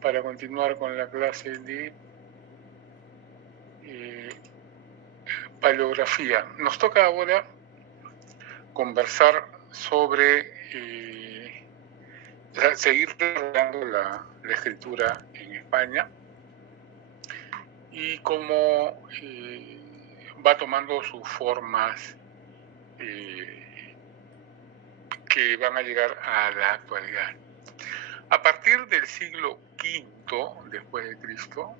para continuar con la clase de paleografía. Nos toca ahora conversar sobre seguir desarrollando la escritura en España y cómo va tomando sus formas que van a llegar a la actualidad. A partir del siglo V después de Cristo,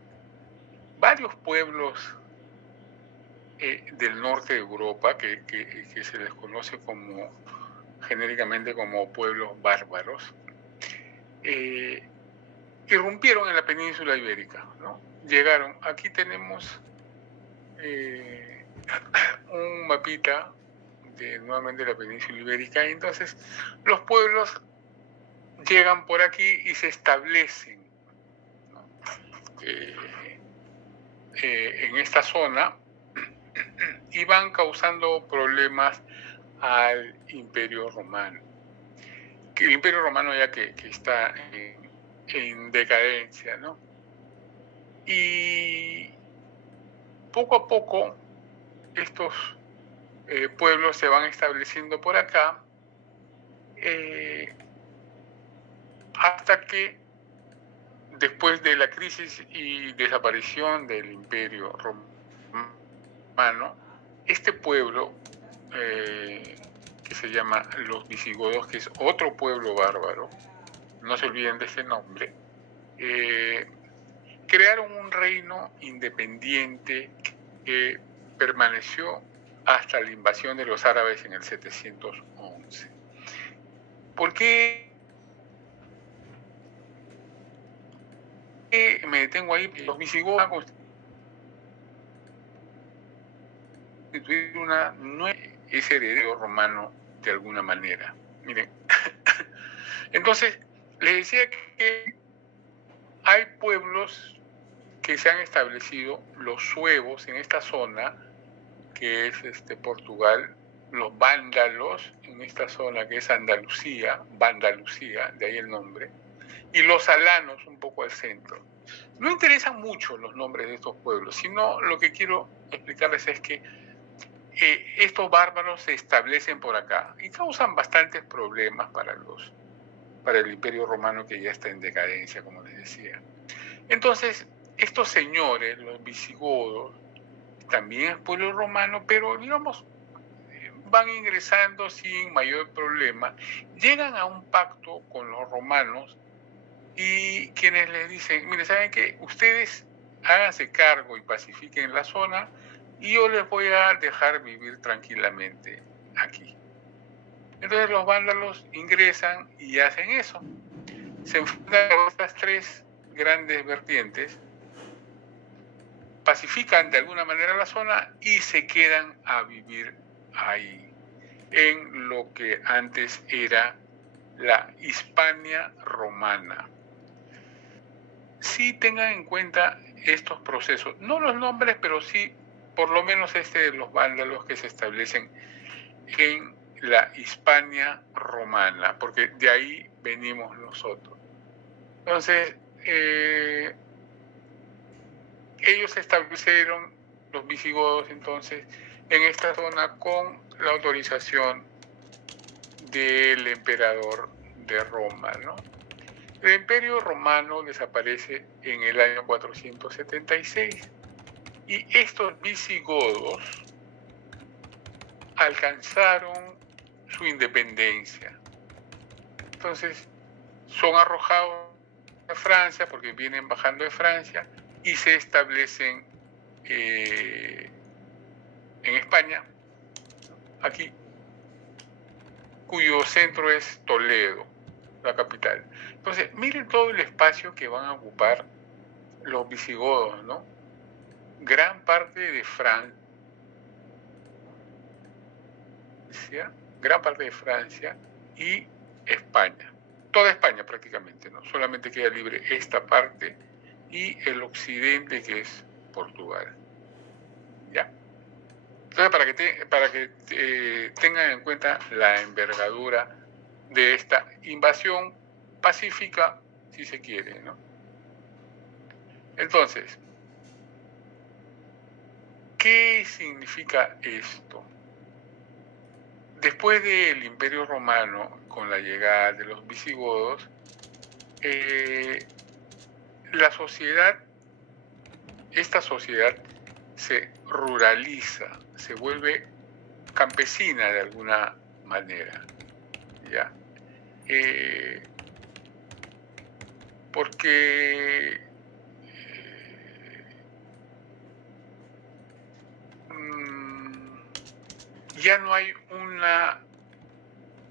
varios pueblos del norte de Europa, que se les conoce genéricamente como pueblos bárbaros, irrumpieron en la península ibérica, ¿no? Llegaron, aquí tenemos un mapita de nuevamente la península ibérica, y entonces los pueblos llegan por aquí y se establecen, ¿no? En esta zona y van causando problemas al Imperio Romano. El Imperio Romano ya que está en decadencia, ¿no? Y poco a poco estos pueblos se van estableciendo por acá hasta que después de la crisis y desaparición del Imperio Romano, este pueblo que se llama los visigodos, que es otro pueblo bárbaro, no se olviden de ese nombre, crearon un reino independiente que permaneció hasta la invasión de los árabes en el 711. ¿Por qué me detengo ahí? Los visigodos han constituido ese heredero romano de alguna manera. Miren, entonces les decía que hay pueblos que se han establecido, los suevos en esta zona, que es Portugal, los vándalos en esta zona que es Andalucía, Vandalucía, de ahí el nombre, y los alanos un poco al centro. No interesan mucho los nombres de estos pueblos, sino lo que quiero explicarles es que estos bárbaros se establecen por acá y causan bastantes problemas para el Imperio Romano, que ya está en decadencia, como les decía. Entonces, estos señores, los visigodos, también es pueblo romano, pero digamos, van ingresando sin mayor problema, llegan a un pacto con los romanos y quienes les dicen, mire, ¿saben qué? Ustedes háganse cargo y pacifiquen la zona y yo les voy a dejar vivir tranquilamente aquí. Entonces los vándalos ingresan y hacen eso. Se enfrentan a estas tres grandes vertientes, pacifican de alguna manera la zona y se quedan a vivir ahí, en lo que antes era la Hispania romana. Sí tengan en cuenta estos procesos, no los nombres, pero sí por lo menos de los vándalos que se establecen en la Hispania romana, porque de ahí venimos nosotros. Entonces, ellos se establecieron, los visigodos, entonces, en esta zona con la autorización del emperador de Roma, ¿no? El Imperio Romano desaparece en el año 476 y estos visigodos alcanzaron su independencia. Entonces, son arrojados a Francia porque vienen bajando de Francia y se establecen en España, aquí, cuyo centro es Toledo, la capital. Entonces, miren todo el espacio que van a ocupar los visigodos, ¿no? Gran parte de Francia, y España. Toda España prácticamente, ¿no? Solamente queda libre esta parte y el occidente, que es Portugal. ¿Ya? Entonces, para que tengan en cuenta la envergadura de esta invasión pacífica, si se quiere, ¿no? Entonces, ¿qué significa esto? Después del Imperio Romano, con la llegada de los visigodos, esta sociedad se ruraliza, se vuelve campesina de alguna manera, ¿ya? Porque ya no hay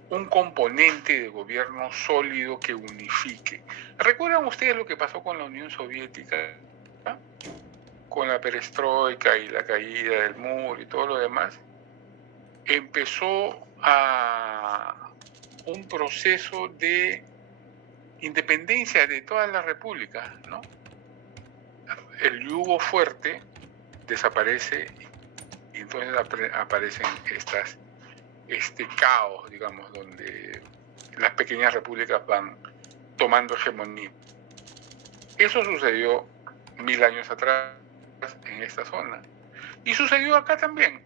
un componente de gobierno sólido que unifique. ¿Recuerdan ustedes lo que pasó con la Unión Soviética? Con la perestroika y la caída del muro y todo lo demás, empezó un proceso de independencia de todas las repúblicas, ¿no? El yugo fuerte desaparece y entonces aparecen este caos, digamos, donde las pequeñas repúblicas van tomando hegemonía. Eso sucedió 1000 años atrás en esta zona. Y sucedió acá también,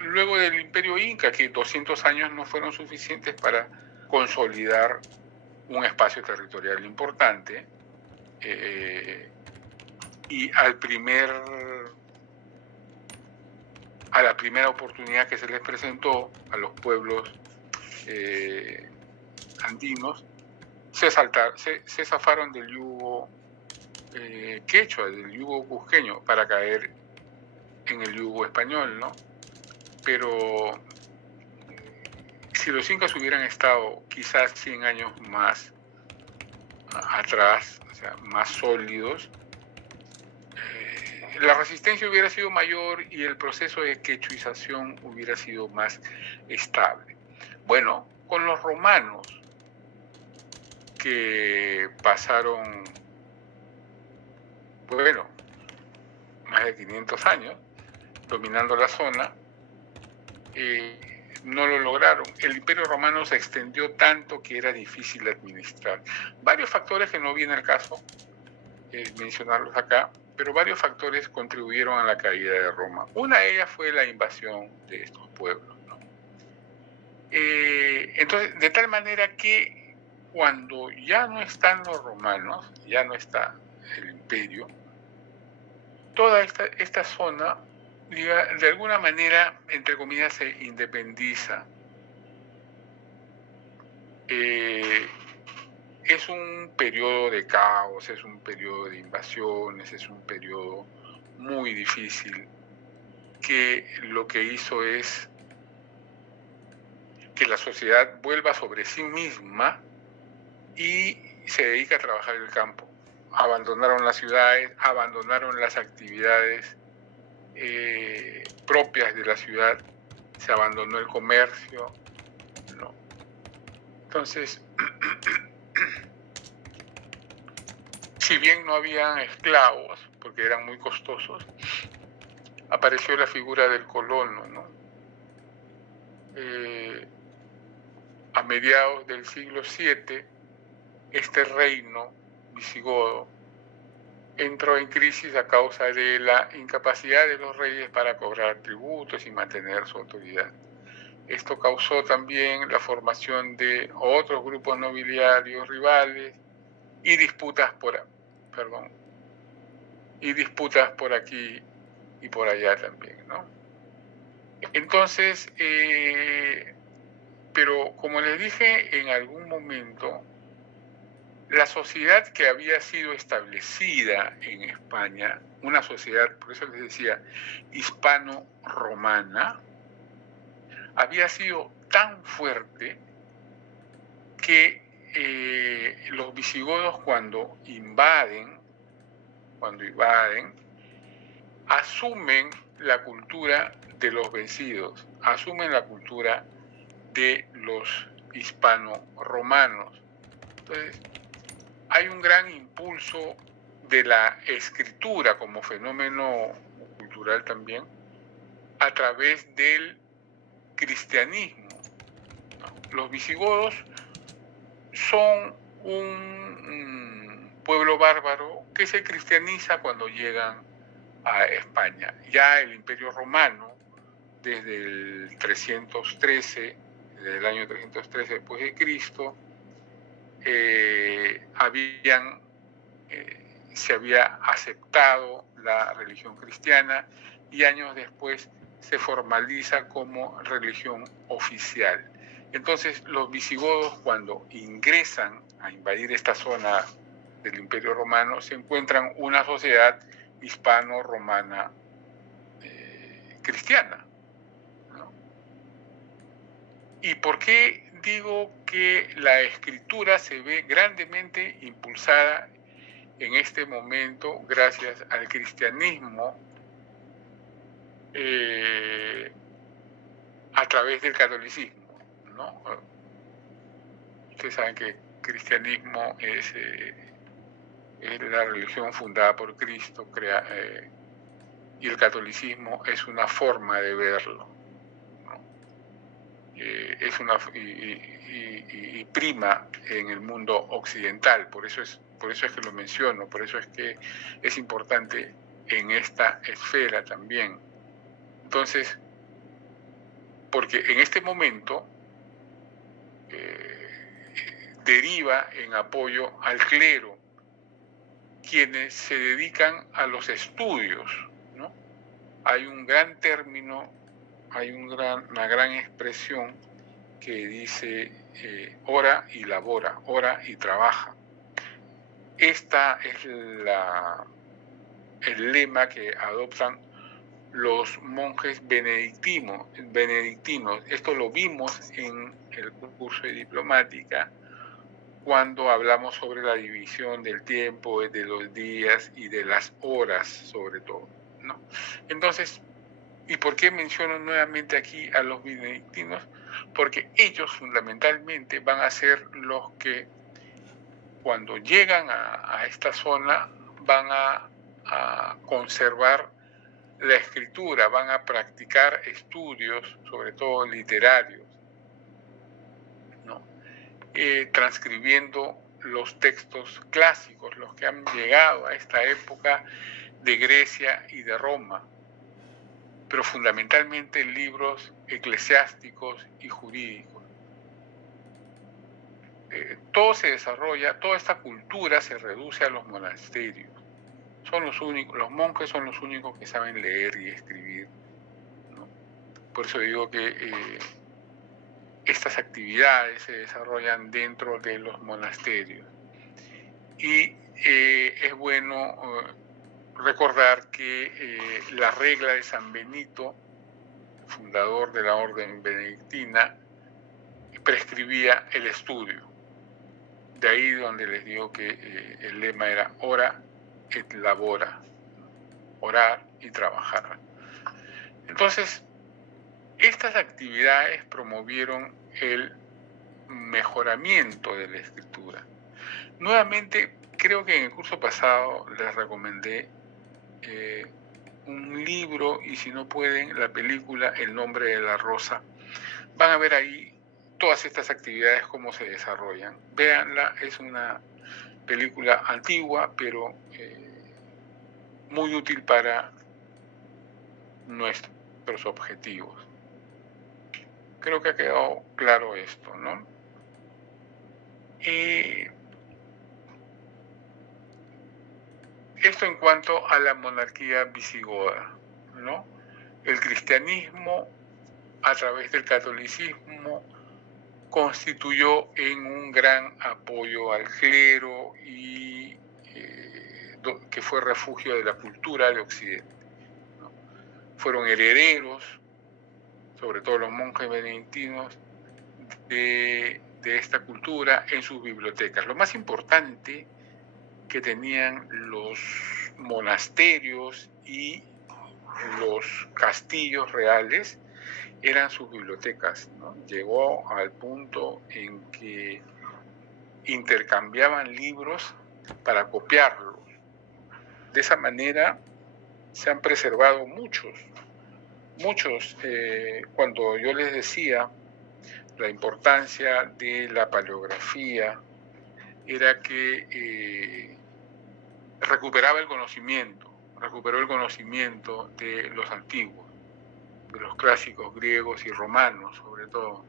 luego del Imperio Inca, que 200 años no fueron suficientes para consolidar un espacio territorial importante. Y a la primera oportunidad que se les presentó a los pueblos andinos, se zafaron del yugo quechua, del yugo cusqueño, para caer en el yugo español, ¿no? Pero si los incas hubieran estado quizás 100 años más atrás, o sea, más sólidos, la resistencia hubiera sido mayor y el proceso de quechuización hubiera sido más estable. Bueno, con los romanos, que pasaron, bueno, más de 500 años dominando la zona, no lo lograron. El Imperio Romano se extendió tanto que era difícil de administrar. Varios factores que no viene al caso mencionarlos acá, pero varios factores contribuyeron a la caída de Roma. Una de ellas fue la invasión de estos pueblos, ¿no? Entonces, de tal manera que cuando ya no están los romanos, ya no está el imperio, toda esta zona, de alguna manera, entre comillas, se independiza. Es un periodo de caos, es un periodo de invasiones, es un periodo muy difícil, que lo que hizo es que la sociedad vuelva sobre sí misma y se dedica a trabajar el campo. Abandonaron las ciudades, abandonaron las actividades propias de la ciudad, se abandonó el comercio, ¿no? Entonces, si bien no habían esclavos, porque eran muy costosos, apareció la figura del colono, ¿no? A mediados del siglo VII, este reino visigodo entró en crisis a causa de la incapacidad de los reyes para cobrar tributos y mantener su autoridad. Esto causó también la formación de otros grupos nobiliarios rivales y disputas por aquí y por allá también, ¿no? Entonces, pero como les dije en algún momento, la sociedad que había sido establecida en España, una sociedad, por eso les decía, hispano-romana, había sido tan fuerte que los visigodos cuando invaden, asumen la cultura de los vencidos, asumen la cultura de los hispano-romanos. Entonces, hay un gran impulso de la escritura como fenómeno cultural también a través del cristianismo. Los visigodos son pueblo bárbaro que se cristianiza cuando llegan a España. Ya el Imperio Romano, desde el 313, desde el año 313 después de Cristo, se había aceptado la religión cristiana y años después se formaliza como religión oficial. Entonces los visigodos, cuando ingresan a invadir esta zona del Imperio Romano, se encuentran una sociedad hispano-romana cristiana, ¿no? ¿Y por qué digo que la escritura se ve grandemente impulsada en este momento gracias al cristianismo a través del catolicismo, ¿no? Ustedes saben que el cristianismo es la religión fundada por Cristo, y el catolicismo es una forma de verlo, ¿no? Y prima en el mundo occidental, por eso es que lo menciono, por eso es que es importante en esta esfera también. Entonces, porque en este momento deriva en apoyo al clero, quienes se dedican a los estudios, ¿no? Hay un gran término, hay una gran expresión que dice ora y labora, ora y trabaja. Esta es el lema que adoptan los monjes benedictinos. Esto lo vimos en el curso de diplomática cuando hablamos sobre la división del tiempo, de los días y de las horas sobre todo, ¿no? Entonces, ¿y por qué menciono nuevamente aquí a los benedictinos? Porque ellos fundamentalmente van a ser los que cuando llegan a esta zona van a conservar la escritura, van a practicar estudios, sobre todo literarios, ¿no? Transcribiendo los textos clásicos, los que han llegado a esta época de Grecia y de Roma, pero fundamentalmente libros eclesiásticos y jurídicos. Todo se desarrolla, toda esta cultura se reduce a los monasterios. Son los únicos, los monjes son los únicos que saben leer y escribir, ¿no? Por eso digo que estas actividades se desarrollan dentro de los monasterios. Y es bueno recordar que la regla de San Benito, fundador de la orden benedictina, prescribía el estudio. De ahí donde les digo que el lema era ora et labora, orar y trabajar. Entonces, estas actividades promovieron el mejoramiento de la escritura. Nuevamente, creo que en el curso pasado les recomendé un libro, y si no pueden, la película El nombre de la rosa. Van a ver ahí todas estas actividades, cómo se desarrollan. Véanla, es una película antigua, pero muy útil para nuestros objetivos. Creo que ha quedado claro esto, ¿no? Esto en cuanto a la monarquía visigoda, ¿no? El cristianismo, a través del catolicismo, constituyó en un gran apoyo al clero y que fue refugio de la cultura de Occidente, ¿no? Fueron herederos, sobre todo los monjes benedictinos, de esta cultura en sus bibliotecas. Lo más importante que tenían los monasterios y los castillos reales eran sus bibliotecas, ¿no? Llegó al punto en que intercambiaban libros para copiarlos. De esa manera se han preservado muchos. Cuando yo les decía la importancia de la paleografía, era que recuperó el conocimiento de los antiguos, de los clásicos griegos y romanos, sobre todo,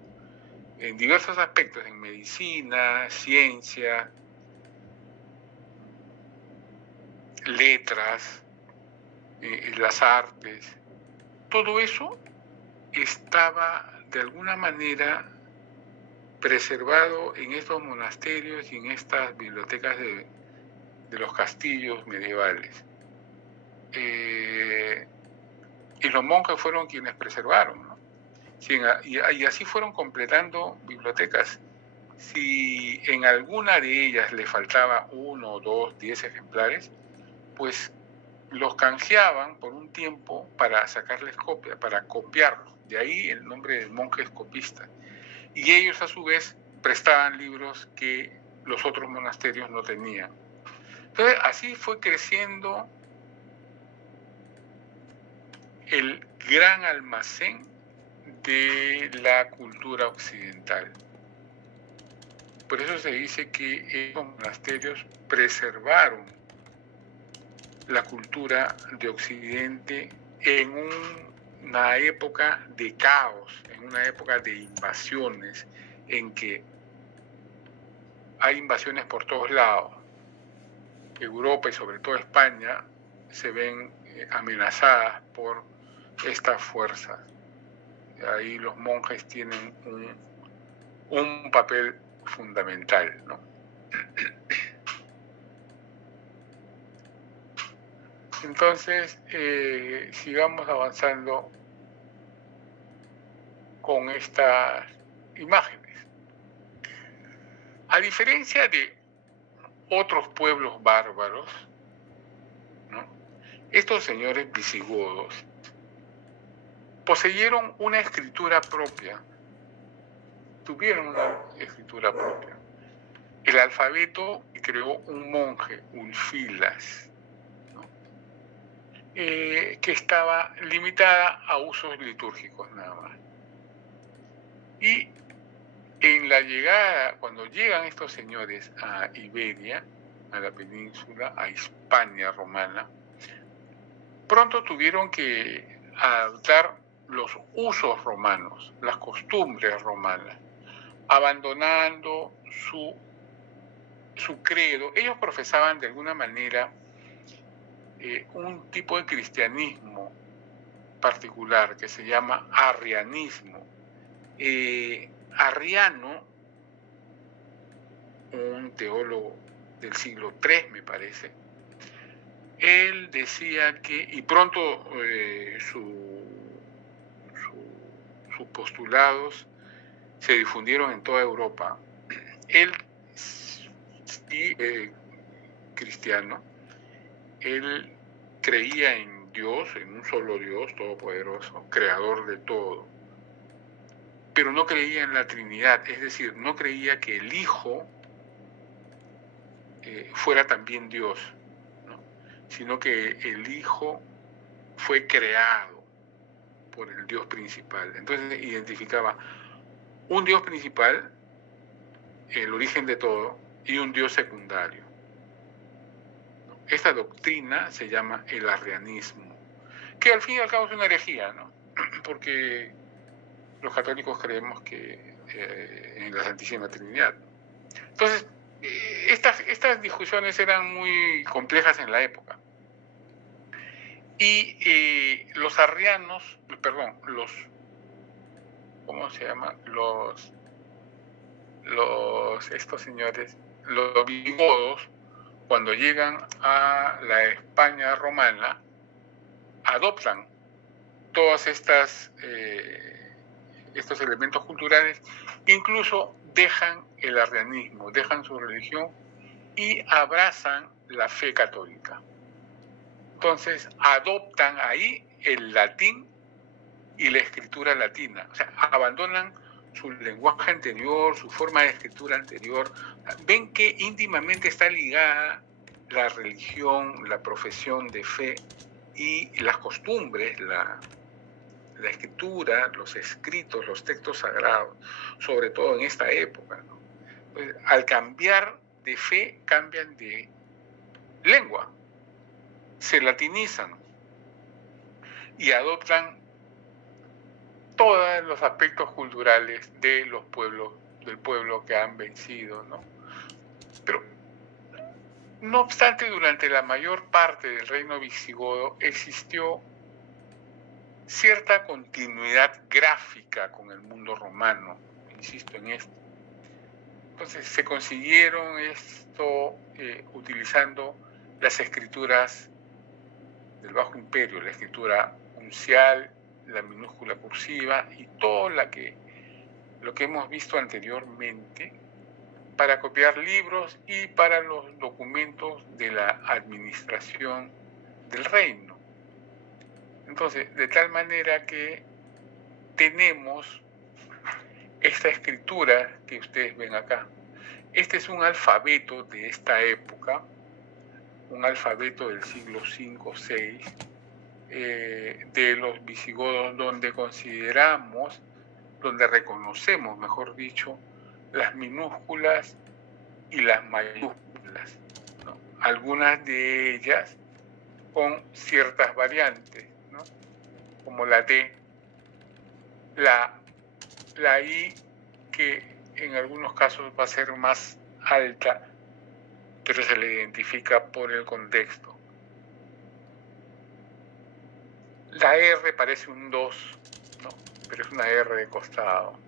en diversos aspectos, en medicina, ciencia, letras, las artes. Todo eso estaba de alguna manera preservado en estos monasterios y en estas bibliotecas de los castillos medievales. Y los monjes fueron quienes preservaron, ¿no? Y así fueron completando bibliotecas. Si en alguna de ellas le faltaba 1, 2, 10 ejemplares, pues los canjeaban por un tiempo para sacarles copia, para copiarlos. De ahí el nombre de monjes copistas. Y ellos a su vez prestaban libros que los otros monasterios no tenían. Entonces así fue creciendo el gran almacén de la cultura occidental. Por eso se dice que los monasterios preservaron la cultura de Occidente en una época de caos, en una época de invasiones, en que hay invasiones por todos lados. Europa y sobre todo España se ven amenazadas por estas fuerzas. Ahí los monjes tienen un papel fundamental, ¿no? Entonces, sigamos avanzando con estas imágenes. A diferencia de otros pueblos bárbaros, ¿no?, estos señores visigodos poseyeron una escritura propia, tuvieron una escritura propia. El alfabeto que creó un monje, Ulfilas, ¿no?, que estaba limitada a usos litúrgicos nada más. Y en la llegada, cuando llegan estos señores a Iberia, a la península, a Hispania romana, pronto tuvieron que adaptar los usos romanos, las costumbres romanas, abandonando su credo. Ellos profesaban de alguna manera un tipo de cristianismo particular que se llama arrianismo. Arriano, un teólogo del siglo III, me parece, él decía que, y pronto sus postulados se difundieron en toda Europa. Él, cristiano, él creía en Dios, en un solo Dios todopoderoso, creador de todo, pero no creía en la Trinidad, es decir, no creía que el Hijo fuera también Dios, ¿no?, sino que el Hijo fue creado por el Dios principal. Entonces identificaba un Dios principal, el origen de todo, y un Dios secundario. Esta doctrina se llama el arrianismo, que al fin y al cabo es una herejía, ¿no?, porque los católicos creemos que en la Santísima Trinidad. Entonces, estas discusiones eran muy complejas en la época. Y los arrianos, ¿cómo se llama? Estos señores, los visigodos, cuando llegan a la España romana, adoptan todos estos elementos culturales, incluso dejan el arrianismo, dejan su religión y abrazan la fe católica. Entonces adoptan ahí el latín y la escritura latina, o sea, abandonan su lenguaje anterior, su forma de escritura anterior. Ven que íntimamente está ligada la religión, la profesión de fe y las costumbres, la escritura, los escritos, los textos sagrados, sobre todo en esta época, ¿no? Pues, al cambiar de fe, cambian de lengua, se latinizan y adoptan todos los aspectos culturales de los pueblos, del pueblo que han vencido, ¿no? Pero, no obstante, durante la mayor parte del reino visigodo existió cierta continuidad gráfica con el mundo romano, insisto en esto. Entonces se consiguieron esto utilizando las escrituras del Bajo Imperio, la escritura uncial, la minúscula cursiva y todo lo que hemos visto anteriormente para copiar libros y para los documentos de la administración del reino. Entonces, de tal manera que tenemos esta escritura que ustedes ven acá. Este es un alfabeto de esta época, un alfabeto del siglo V-VI, de los visigodos, donde reconocemos, mejor dicho, las minúsculas y las mayúsculas, ¿no? Algunas de ellas con ciertas variantes, ¿no? Como la D, la I, que en algunos casos va a ser más alta, pero se le identifica por el contexto. La R parece un 2, ¿no? Pero es una R de costado.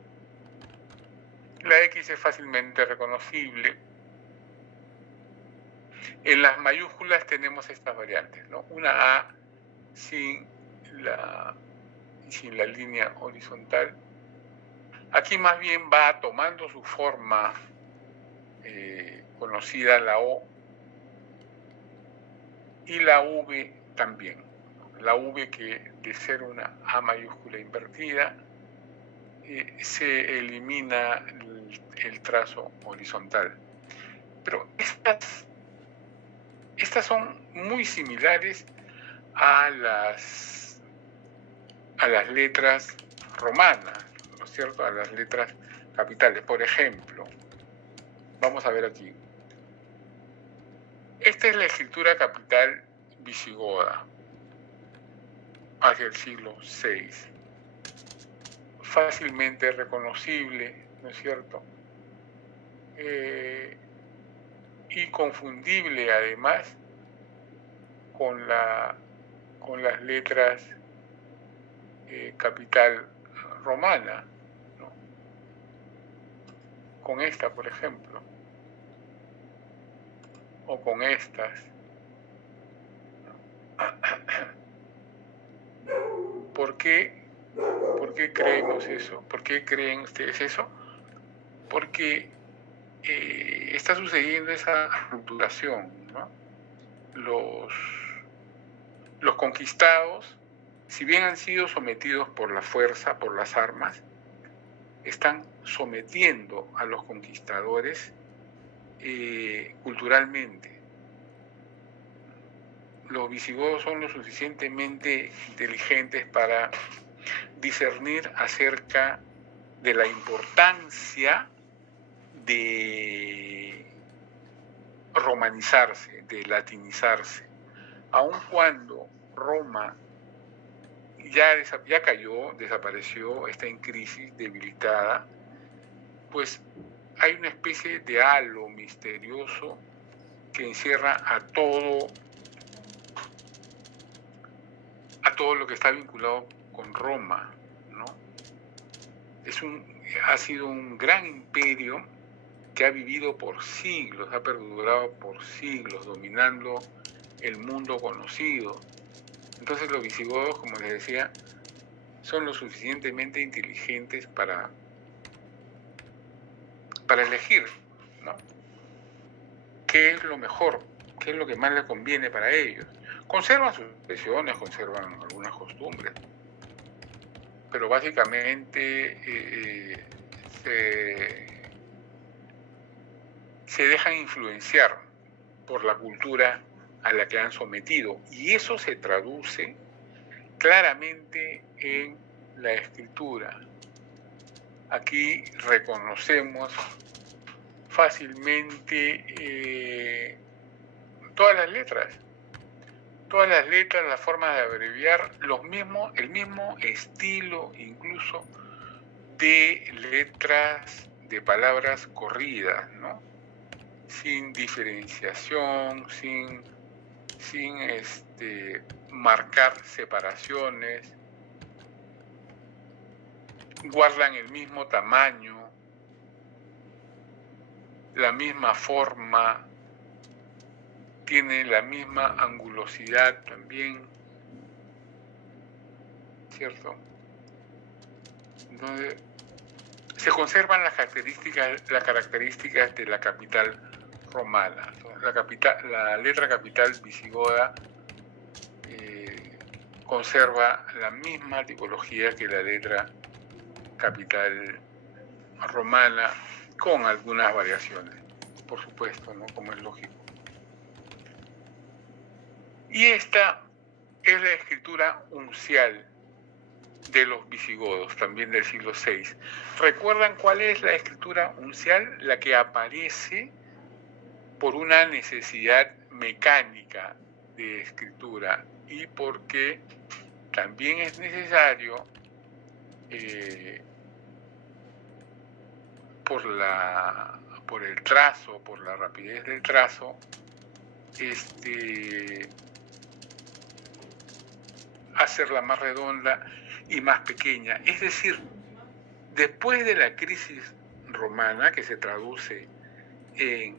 La X es fácilmente reconocible. En las mayúsculas tenemos estas variantes, ¿no? Una A sin la línea horizontal. Aquí más bien va tomando su forma conocida, la O, y la V también. La V, que de ser una A mayúscula invertida, se elimina el trazo horizontal. Pero estas son muy similares a las letras romanas, ¿no es cierto? A las letras capitales. Por ejemplo, vamos a ver aquí. Esta es la escritura capital visigoda hacia el siglo VI. Fácilmente reconocible, ¿no es cierto? Y confundible además con las letras capital romana, ¿no? Con esta, por ejemplo, o con estas. ¿Por qué creemos eso? ¿Por qué creen ustedes eso? Porque está sucediendo esa aculturación, ¿no? Los conquistados, si bien han sido sometidos por la fuerza, por las armas, están sometiendo a los conquistadores culturalmente. Los visigodos son lo suficientemente inteligentes para discernir acerca de la importancia de romanizarse, de latinizarse. Aun cuando Roma ya cayó, desapareció, está en crisis, debilitada, pues hay una especie de halo misterioso que encierra a todo lo que está vinculado con Roma, ¿no? Ha sido un gran imperio que ha vivido por siglos, ha perdurado por siglos, dominando el mundo conocido. Entonces los visigodos, como les decía, son lo suficientemente inteligentes para elegir, ¿no? ¿Qué es lo mejor? ¿Qué es lo que más les conviene para ellos? Conservan sus tradiciones, conservan algunas costumbres, pero básicamente se dejan influenciar por la cultura a la que han sometido, y eso se traduce claramente en la escritura. Aquí reconocemos fácilmente todas las letras. todas las letras, las formas de abreviar, el mismo estilo incluso de letras de palabras corridas, ¿no? Sin diferenciación, sin marcar separaciones, guardan el mismo tamaño, la misma forma, tiene la misma angulosidad también, ¿cierto? Entonces, se conservan las características de la capital romana. La letra capital visigoda conserva la misma tipología que la letra capital romana, con algunas variaciones, por supuesto, ¿no? Como es lógico. Y esta es la escritura uncial de los visigodos, también del siglo VI. ¿Recuerdan cuál es la escritura uncial? La que aparece por una necesidad mecánica de escritura y porque también es necesario por el trazo, por la rapidez del trazo, hacerla más redonda y más pequeña. Es decir, después de la crisis romana, que se traduce en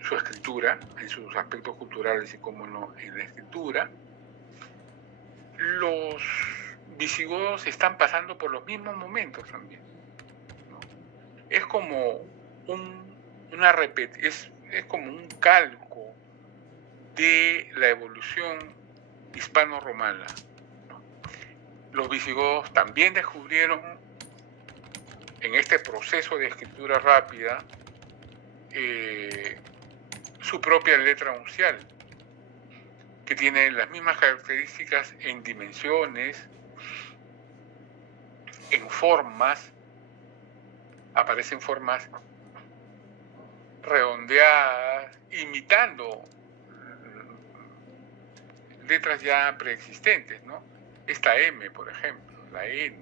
su escritura, en sus aspectos culturales y, como no, en la escritura, los visigodos están pasando por los mismos momentos también, ¿no? Es como es como un calco de la evolución hispano-romana, ¿no? Los visigodos también descubrieron en este proceso de escritura rápida su propia letra uncial, que tiene las mismas características en dimensiones, en formas, aparecen formas redondeadas, imitando letras ya preexistentes, ¿no? Esta M, por ejemplo, la N,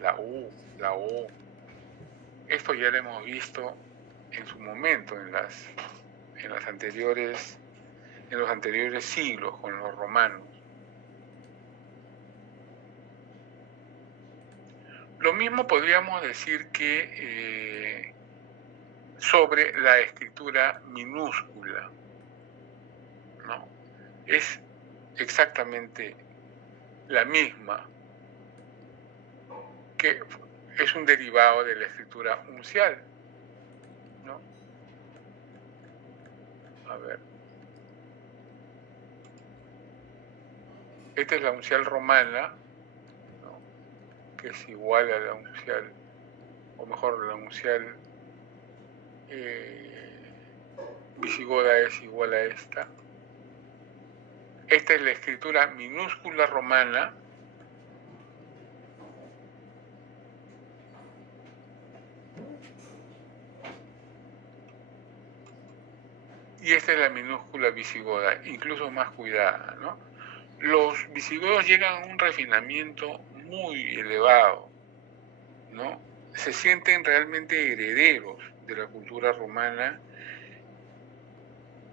la U, la O. Esto ya lo hemos visto en su momento en los anteriores siglos con los romanos. Lo mismo podríamos decir que sobre la escritura minúscula, ¿no? Es exactamente la misma, que es un derivado de la escritura uncial, ¿no? A ver. Esta es la uncial romana, ¿no? Que es igual a la uncial, o mejor, la uncial visigoda es igual a esta. Esta es la escritura minúscula romana, y esta es la minúscula visigoda, incluso más cuidada, ¿no? Los visigodos llegan a un refinamiento muy elevado, ¿no? Se sienten realmente herederos de la cultura romana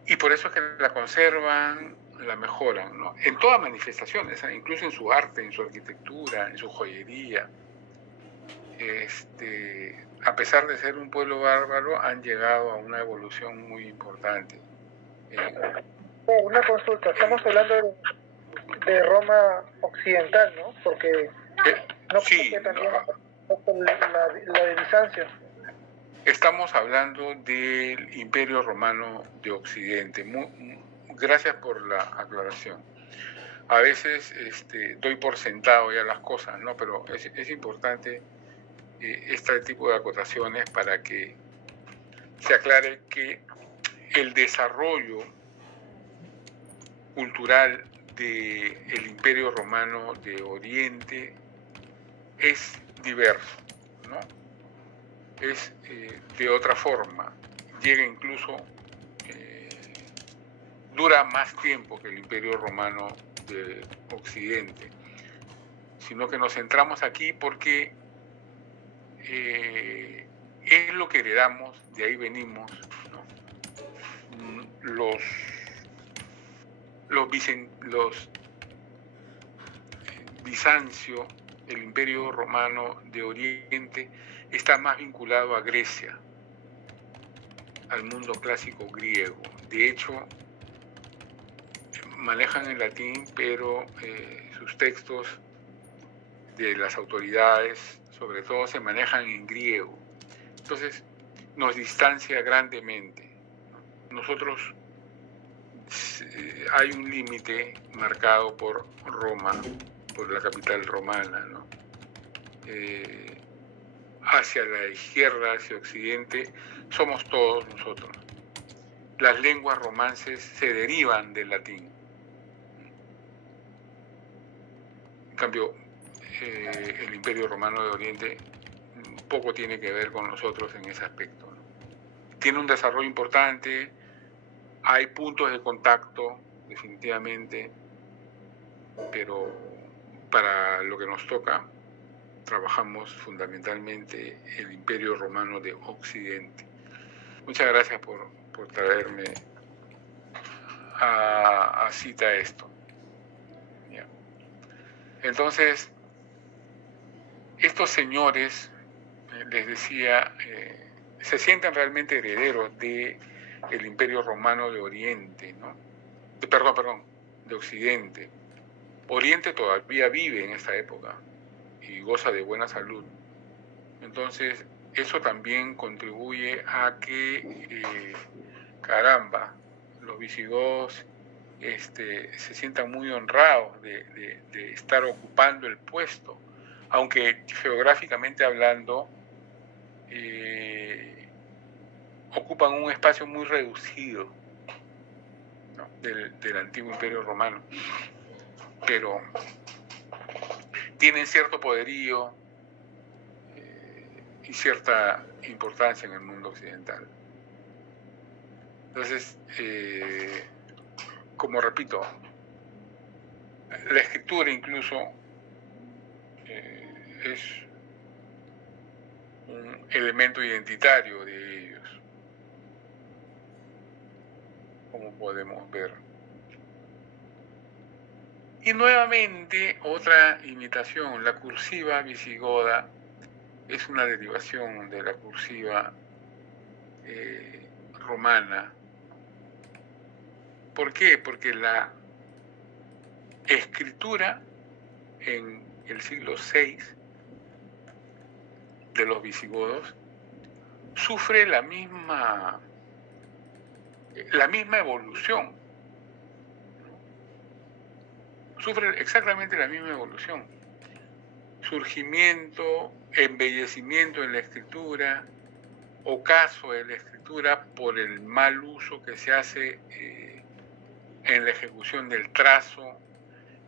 y por eso es que la conservan, la mejoran, ¿no? En todas manifestaciones, ¿eh? Incluso en su arte, en su arquitectura, en su joyería. A pesar de ser un pueblo bárbaro, han llegado a una evolución muy importante. Una consulta, estamos hablando de Roma occidental, ¿no? Porque no sí, que también la de Bizancio. Estamos hablando del Imperio Romano de Occidente. Gracias por la aclaración. A veces doy por sentado ya las cosas, ¿no? Pero es importante este tipo de acotaciones para que se aclare que el desarrollo cultural del Imperio Romano de Oriente es diverso, ¿no? Es de otra forma, llega incluso dura más tiempo que el Imperio Romano de Occidente, sino que nos centramos aquí porque es lo que heredamos, de ahí venimos, ¿no? Los Bizancio, el Imperio Romano de Oriente, está más vinculado a Grecia, al mundo clásico griego. De hecho, manejan el latín, pero sus textos de las autoridades, sobre todo, se manejan en griego. Entonces, nos distancia grandemente. Nosotros, hay un límite marcado por Roma, por la capital romana, ¿no? Hacia la izquierda, hacia occidente, somos todos nosotros. Las lenguas romances se derivan del latín. En cambio, el Imperio Romano de Oriente poco tiene que ver con nosotros en ese aspecto, ¿no? Tiene un desarrollo importante, hay puntos de contacto, definitivamente, pero para lo que nos toca, trabajamos fundamentalmente el Imperio Romano de Occidente. Muchas gracias por traerme a cita esto. ¿Ya? Entonces, estos señores, les decía, se sienten realmente herederos del Imperio Romano de Oriente, ¿no? De Occidente. Oriente todavía vive en esta época y goza de buena salud. Entonces, eso también contribuye a que, caramba, los visigodos se sientan muy honrados de estar ocupando el puesto, aunque geográficamente hablando ocupan un espacio muy reducido, ¿no? del antiguo Imperio Romano, pero tienen cierto poderío y cierta importancia en el mundo occidental. Entonces, como repito, la escritura incluso es un elemento identitario de ellos, como podemos ver. Y nuevamente otra imitación, la cursiva visigoda es una derivación de la cursiva romana. ¿Por qué? Porque la escritura en el siglo VI de los visigodos sufre la misma evolución. Sufre exactamente la misma evolución. Surgimiento, embellecimiento en la escritura, ocaso de la escritura por el mal uso que se hace en la ejecución del trazo,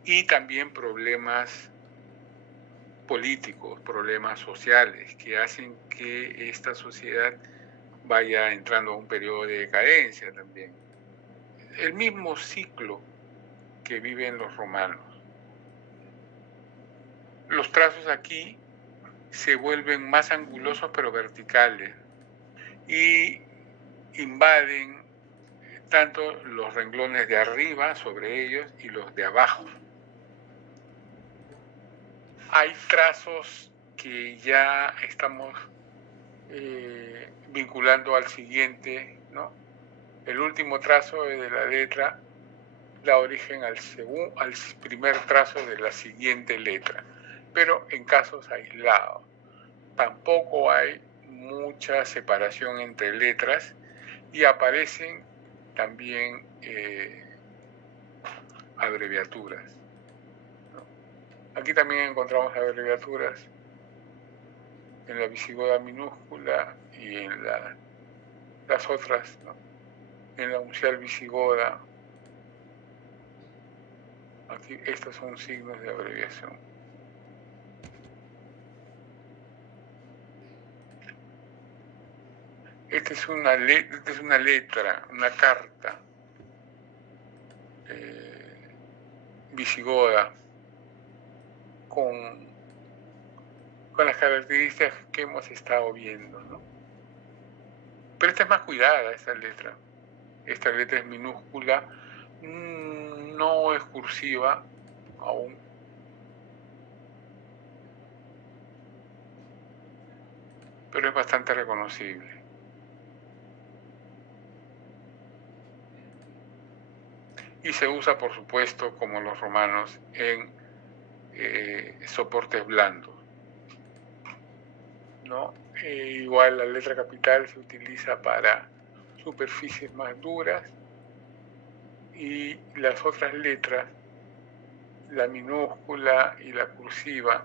y también problemas políticos, problemas sociales que hacen que esta sociedad vaya entrando a un periodo de decadencia también. El mismo ciclo que viven los romanos. Los trazos aquí se vuelven más angulosos pero verticales y invaden tanto los renglones de arriba sobre ellos y los de abajo. Hay trazos que ya estamos vinculando al siguiente, ¿no? El último trazo de la letra da origen al primer trazo de la siguiente letra, pero en casos aislados. Tampoco hay mucha separación entre letras y aparecen también abreviaturas, ¿no? Aquí también encontramos abreviaturas en la visigoda minúscula y en las otras, ¿no? En la uncial visigoda. Aquí estos son signos de abreviación. Esta es una letra, una carta visigoda con las características que hemos estado viendo, ¿no? Pero esta es más cuidada, esta letra. Esta letra es minúscula, no es cursiva aún. Pero es bastante reconocible. Y se usa, por supuesto, como los romanos, en soportes blandos, ¿no? Igual la letra capital se utiliza para superficies más duras y las otras letras, la minúscula y la cursiva,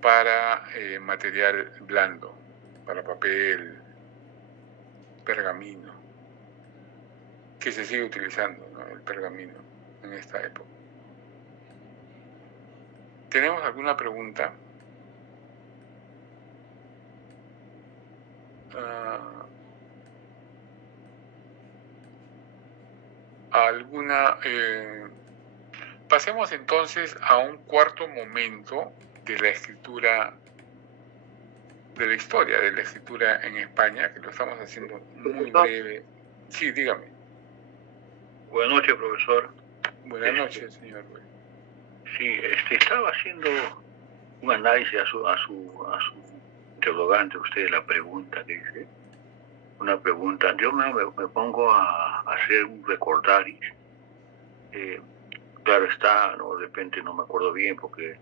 para material blando, para papel, pergamino, que se sigue utilizando, ¿no? El pergamino en esta época. ¿Tenemos alguna pregunta? ¿Alguna? Pasemos entonces a un cuarto momento de la escritura, de la historia de la escritura en España, que lo estamos haciendo muy breve. Sí, dígame. Buenas noches, profesor. Buenas noches, señor. Sí, estaba haciendo un análisis a su interrogante, usted, la pregunta que dice. Una pregunta. Yo me pongo a hacer un recordaris. Claro está, no, de repente no me acuerdo bien, porque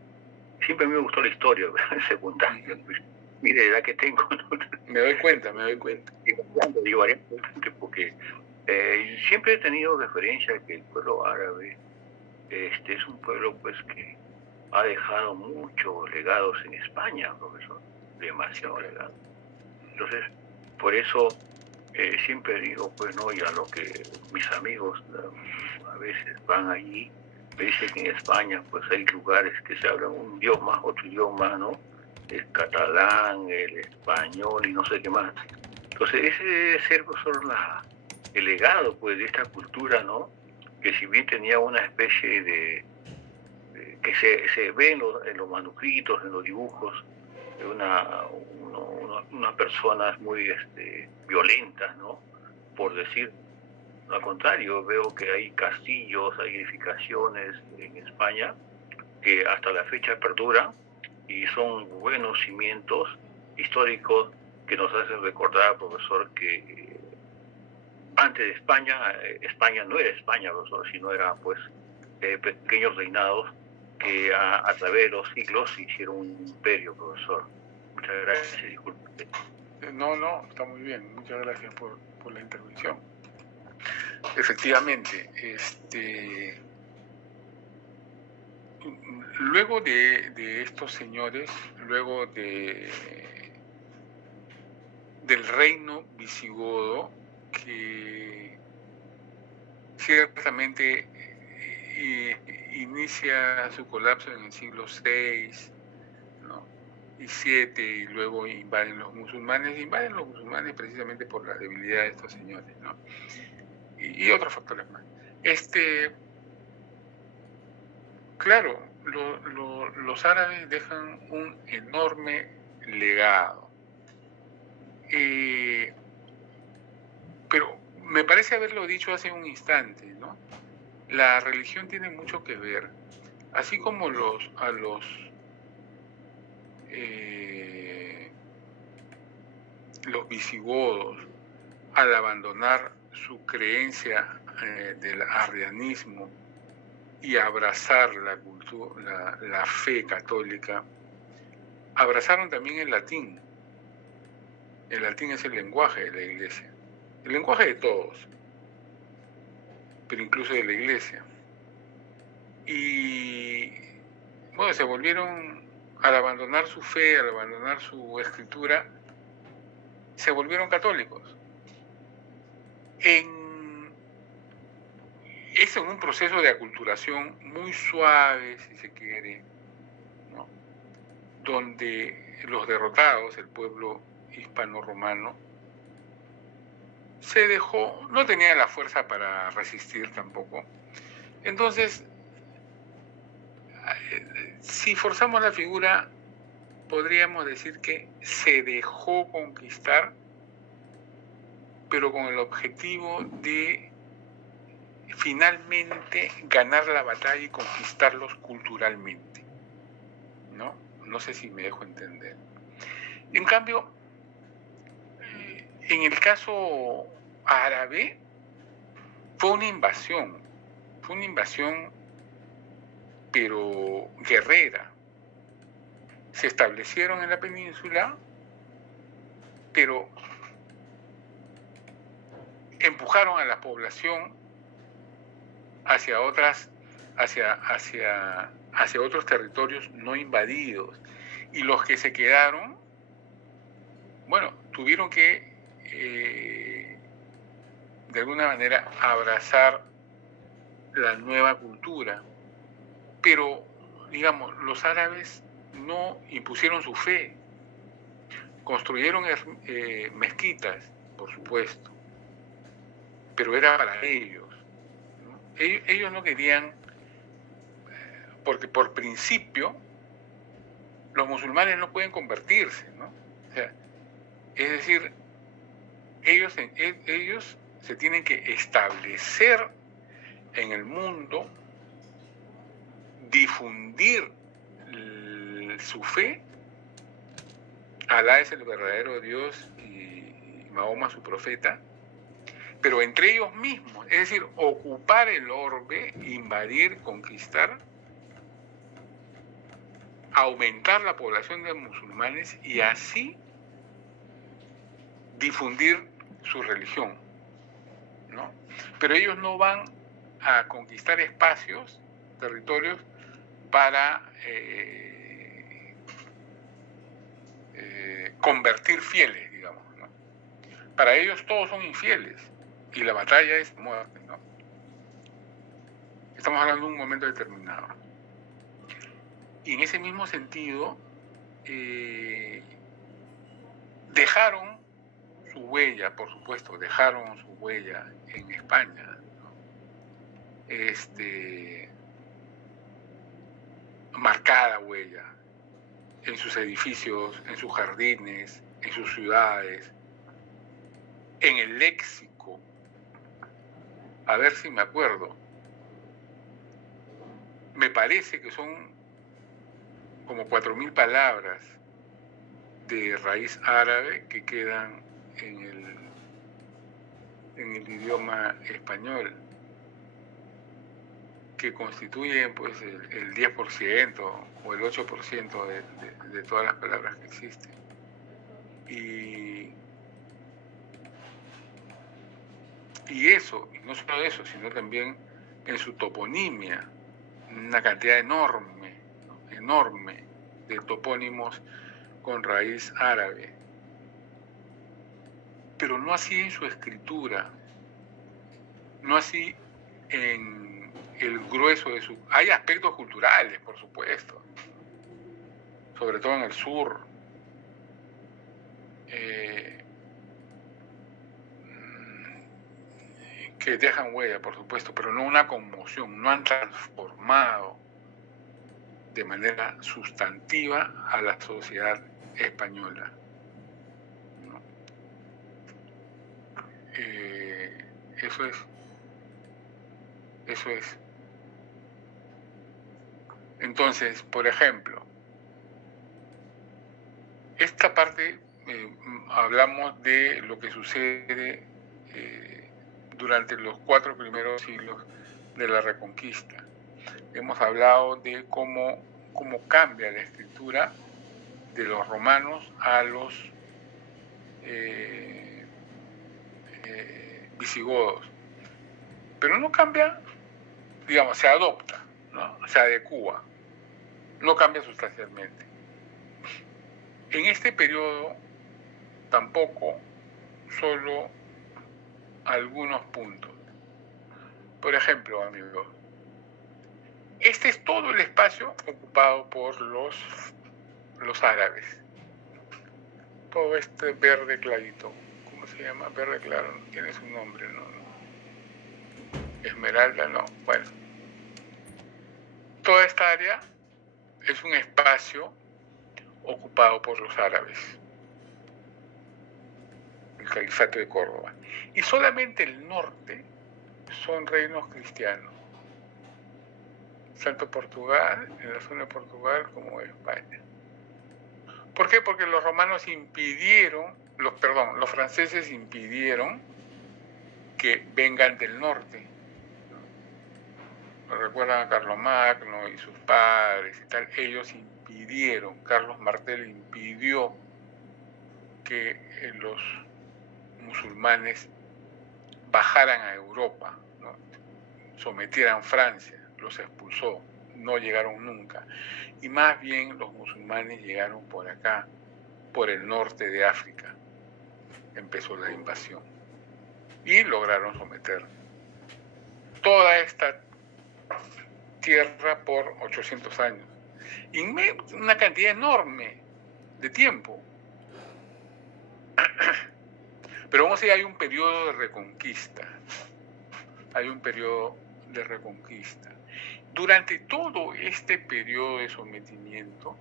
siempre me gustó la historia secundaria. Pues, mire, la edad que tengo. ¿No? Me doy cuenta. Digo, porque siempre he tenido referencia a que el pueblo árabe es un pueblo pues que ha dejado muchos legados en España, profesor, demasiado legados. Entonces, por eso siempre digo, pues no, y a lo que mis amigos a veces van allí, me dicen que en España pues hay lugares que se hablan un idioma, otro idioma, ¿no? El catalán, el español y no sé qué más. Entonces, ese debe ser, profesor, el legado pues de esta cultura, ¿no? Que si bien tenía una especie de que se ve en los manuscritos, en los dibujos, de unas personas muy violentas, ¿no? Por decir, al contrario, veo que hay castillos, hay edificaciones en España que hasta la fecha perduran y son buenos cimientos históricos que nos hacen recordar, profesor, que antes de España no era España, profesor, sino era pues pequeños reinados que a través de los siglos hicieron un imperio, profesor. Muchas gracias, disculpe. No, está muy bien. Muchas gracias por la intervención. Efectivamente, luego de estos señores, luego del reino visigodo, que ciertamente inicia su colapso en el siglo VI, ¿no? y VII, y luego invaden los musulmanes precisamente por la debilidad de estos señores, ¿no? y otros factores más. Claro, los árabes dejan un enorme legado, pero me parece haberlo dicho hace un instante, ¿no? La religión tiene mucho que ver, así como los visigodos, al abandonar su creencia del arrianismo y abrazar la cultura, la fe católica, abrazaron también el latín. El latín es el lenguaje de la iglesia, el lenguaje de todos, pero incluso de la iglesia. Y bueno, se volvieron, al abandonar su fe, al abandonar su escritura, se volvieron católicos. Es en un proceso de aculturación muy suave, si se quiere, ¿no? Donde los derrotados, el pueblo hispano-romano, se dejó, no tenía la fuerza para resistir tampoco. Entonces, si forzamos la figura, podríamos decir que se dejó conquistar, pero con el objetivo de finalmente ganar la batalla y conquistarlos culturalmente, ¿no? No sé si me dejo entender. En cambio, en el caso árabe, fue una invasión, pero guerrera. Se establecieron en la península, pero empujaron a la población hacia otros territorios no invadidos. Y los que se quedaron, bueno, tuvieron que de alguna manera abrazar la nueva cultura. Pero, digamos, los árabes no impusieron su fe. Construyeron mezquitas, por supuesto, pero era para ellos, ¿no? Ellos no querían, porque por principio los musulmanes no pueden convertirse, ¿no? O sea, es decir, ellos se tienen que establecer en el mundo, difundir su fe. Alá es el verdadero Dios y Mahoma su profeta, pero entre ellos mismos, es decir, ocupar el orbe, invadir, conquistar, aumentar la población de musulmanes y así difundir su religión, ¿no? Pero ellos no van a conquistar espacios, territorios, para convertir fieles, digamos, ¿no? Para ellos todos son infieles y la batalla es muerte, ¿no? Estamos hablando de un momento determinado. Y en ese mismo sentido, dejaron su huella, por supuesto, dejaron su huella en España, ¿no? Marcada huella en sus edificios, en sus jardines, en sus ciudades, en el léxico. A ver si me acuerdo. Me parece que son como 4.000 palabras de raíz árabe que quedan en el idioma español, que constituyen pues el 10% o el 8% de todas las palabras que existen. Y eso, y no solo eso, sino también en su toponimia, una cantidad enorme, ¿no? Enorme de topónimos con raíz árabe. Pero no así en su escritura, no así en el grueso de su... Hay aspectos culturales, por supuesto, sobre todo en el sur, que dejan huella, por supuesto, pero no una conmoción, no han transformado de manera sustantiva a la sociedad española, ¿no? Eso es. Entonces, por ejemplo, esta parte, hablamos de lo que sucede durante los 4 primeros siglos de la Reconquista. Hemos hablado de cómo cambia la escritura de los romanos a los visigodos. Pero no cambia, digamos, se adopta, ¿no? Se adecúa, no cambia sustancialmente. En este periodo tampoco, solo algunos puntos. Por ejemplo, amigos, este es todo el espacio ocupado por los árabes. Todo este verde clarito, como ¿cómo se llama? Verde claro, no tiene su nombre, ¿no? Esmeralda, no. Bueno, toda esta área es un espacio ocupado por los árabes, el Califato de Córdoba. Y solamente el norte son reinos cristianos, tanto Portugal, en la zona de Portugal, como España. ¿Por qué? Porque los romanos impidieron, los franceses impidieron que vengan del norte. ¿No? Recuerdan a Carlomagno y sus padres y tal, ellos impidieron, Carlos Martel impidió que los musulmanes bajaran a Europa, ¿no? Sometieran Francia, los expulsó, no llegaron nunca. Y más bien los musulmanes llegaron por acá, por el norte de África. Empezó la invasión y lograron someter toda esta tierra por 800 años. Y una cantidad enorme de tiempo. Pero aún así hay un periodo de reconquista. Hay un periodo de reconquista. Durante todo este periodo de sometimiento,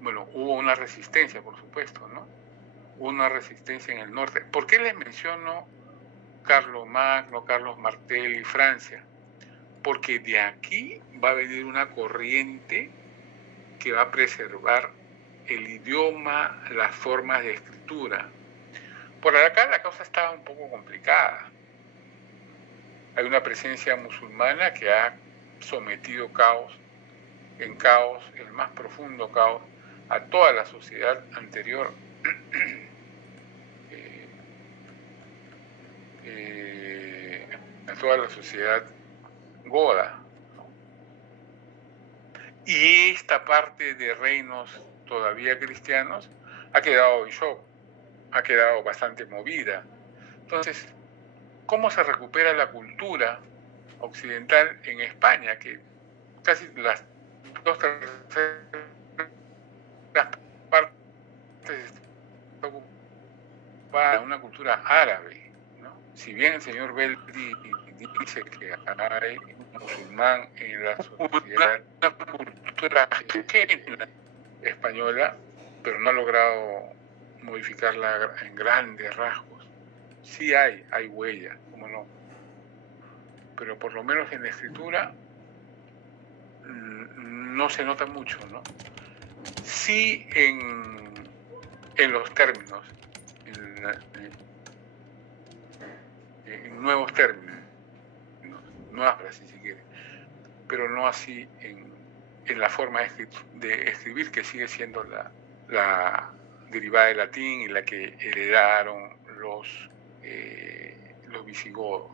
bueno, hubo una resistencia, por supuesto, ¿no? Hubo una resistencia en el norte. ¿Por qué les menciono Carlomagno, Carlos Martel y Francia? Porque de aquí va a venir una corriente que va a preservar el idioma, las formas de escritura. Por acá la cosa estaba un poco complicada. Hay una presencia musulmana que ha sometido el más profundo caos, a toda la sociedad anterior, a toda la sociedad goda. Y esta parte de reinos todavía cristianos ha quedado en shock, ha quedado bastante movida. Entonces, ¿cómo se recupera la cultura occidental en España? Que casi las 2/3 partes está ocupada una cultura árabe, ¿no? Si bien el señor Beldi dice que hay musulmán en la sociedad, una cultura española, pero no ha logrado modificarla en grandes rasgos. Sí hay huella, ¿cómo no? Pero por lo menos en la escritura no se nota mucho, ¿no? Sí en los términos, en nuevos términos, nuevas frases si quiere, pero no así en la forma de escribir, que sigue siendo la derivada del latín y la que heredaron los visigodos.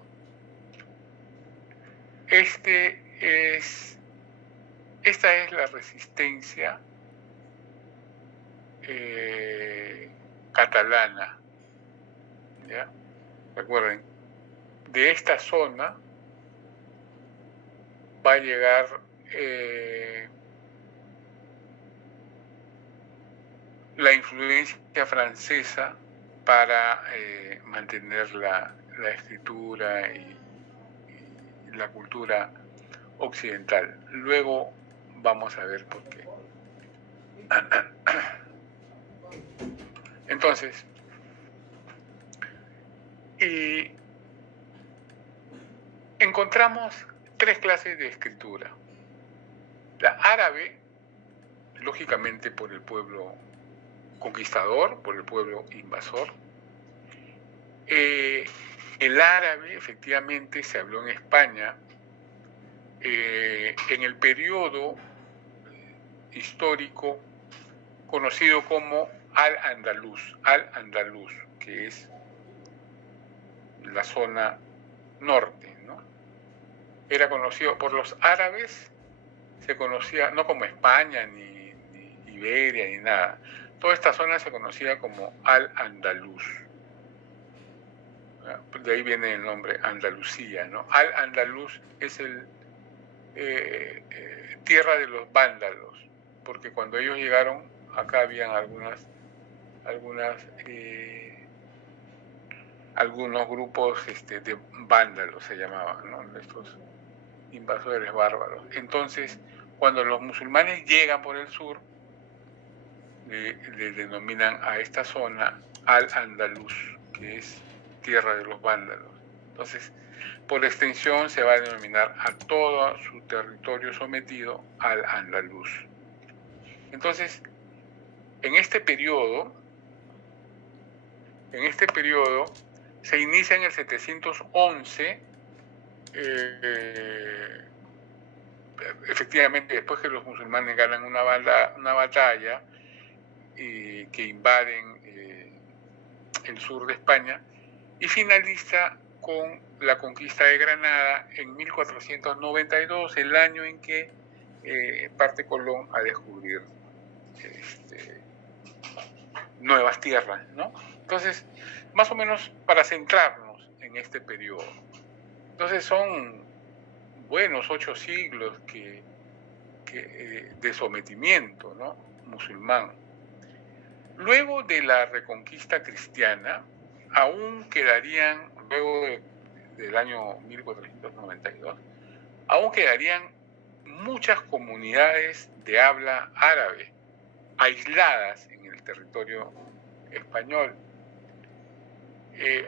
Esta es la resistencia catalana, ¿ya? Recuerden, de esta zona va a llegar la influencia francesa para mantener la escritura y la cultura occidental. Luego vamos a ver por qué. Entonces, encontramos 3 clases de escritura. La árabe, lógicamente por el pueblo conquistador, por el pueblo invasor. El árabe efectivamente se habló en España en el periodo histórico conocido como Al-Andalus, que es la zona norte, ¿no? Era conocido por los árabes, se conocía no como España, ni Iberia, ni nada. Toda esta zona se conocía como Al-Andalus. De ahí viene el nombre Andalucía, ¿no? Al-Andalus es tierra de los vándalos, porque cuando ellos llegaron, acá habían algunas algunos grupos de vándalos se llamaban, ¿no? Estos invasores bárbaros. Entonces, cuando los musulmanes llegan por el sur, le denominan a esta zona Al-Andalus, que es tierra de los vándalos. Entonces, por extensión se va a denominar a todo su territorio sometido Al-Andalus. Entonces, en este periodo se inicia en el 711, efectivamente después que los musulmanes ganan una batalla que invaden el sur de España, y finaliza con la conquista de Granada en 1492, el año en que parte Colón a descubrir nuevas tierras, ¿no? Entonces, más o menos para centrarnos en este periodo. Entonces son buenos 8 siglos de sometimiento, ¿no?, musulmán. Luego de la reconquista cristiana, aún quedarían, luego del año 1492, aún quedarían muchas comunidades de habla árabe aisladas en el territorio español,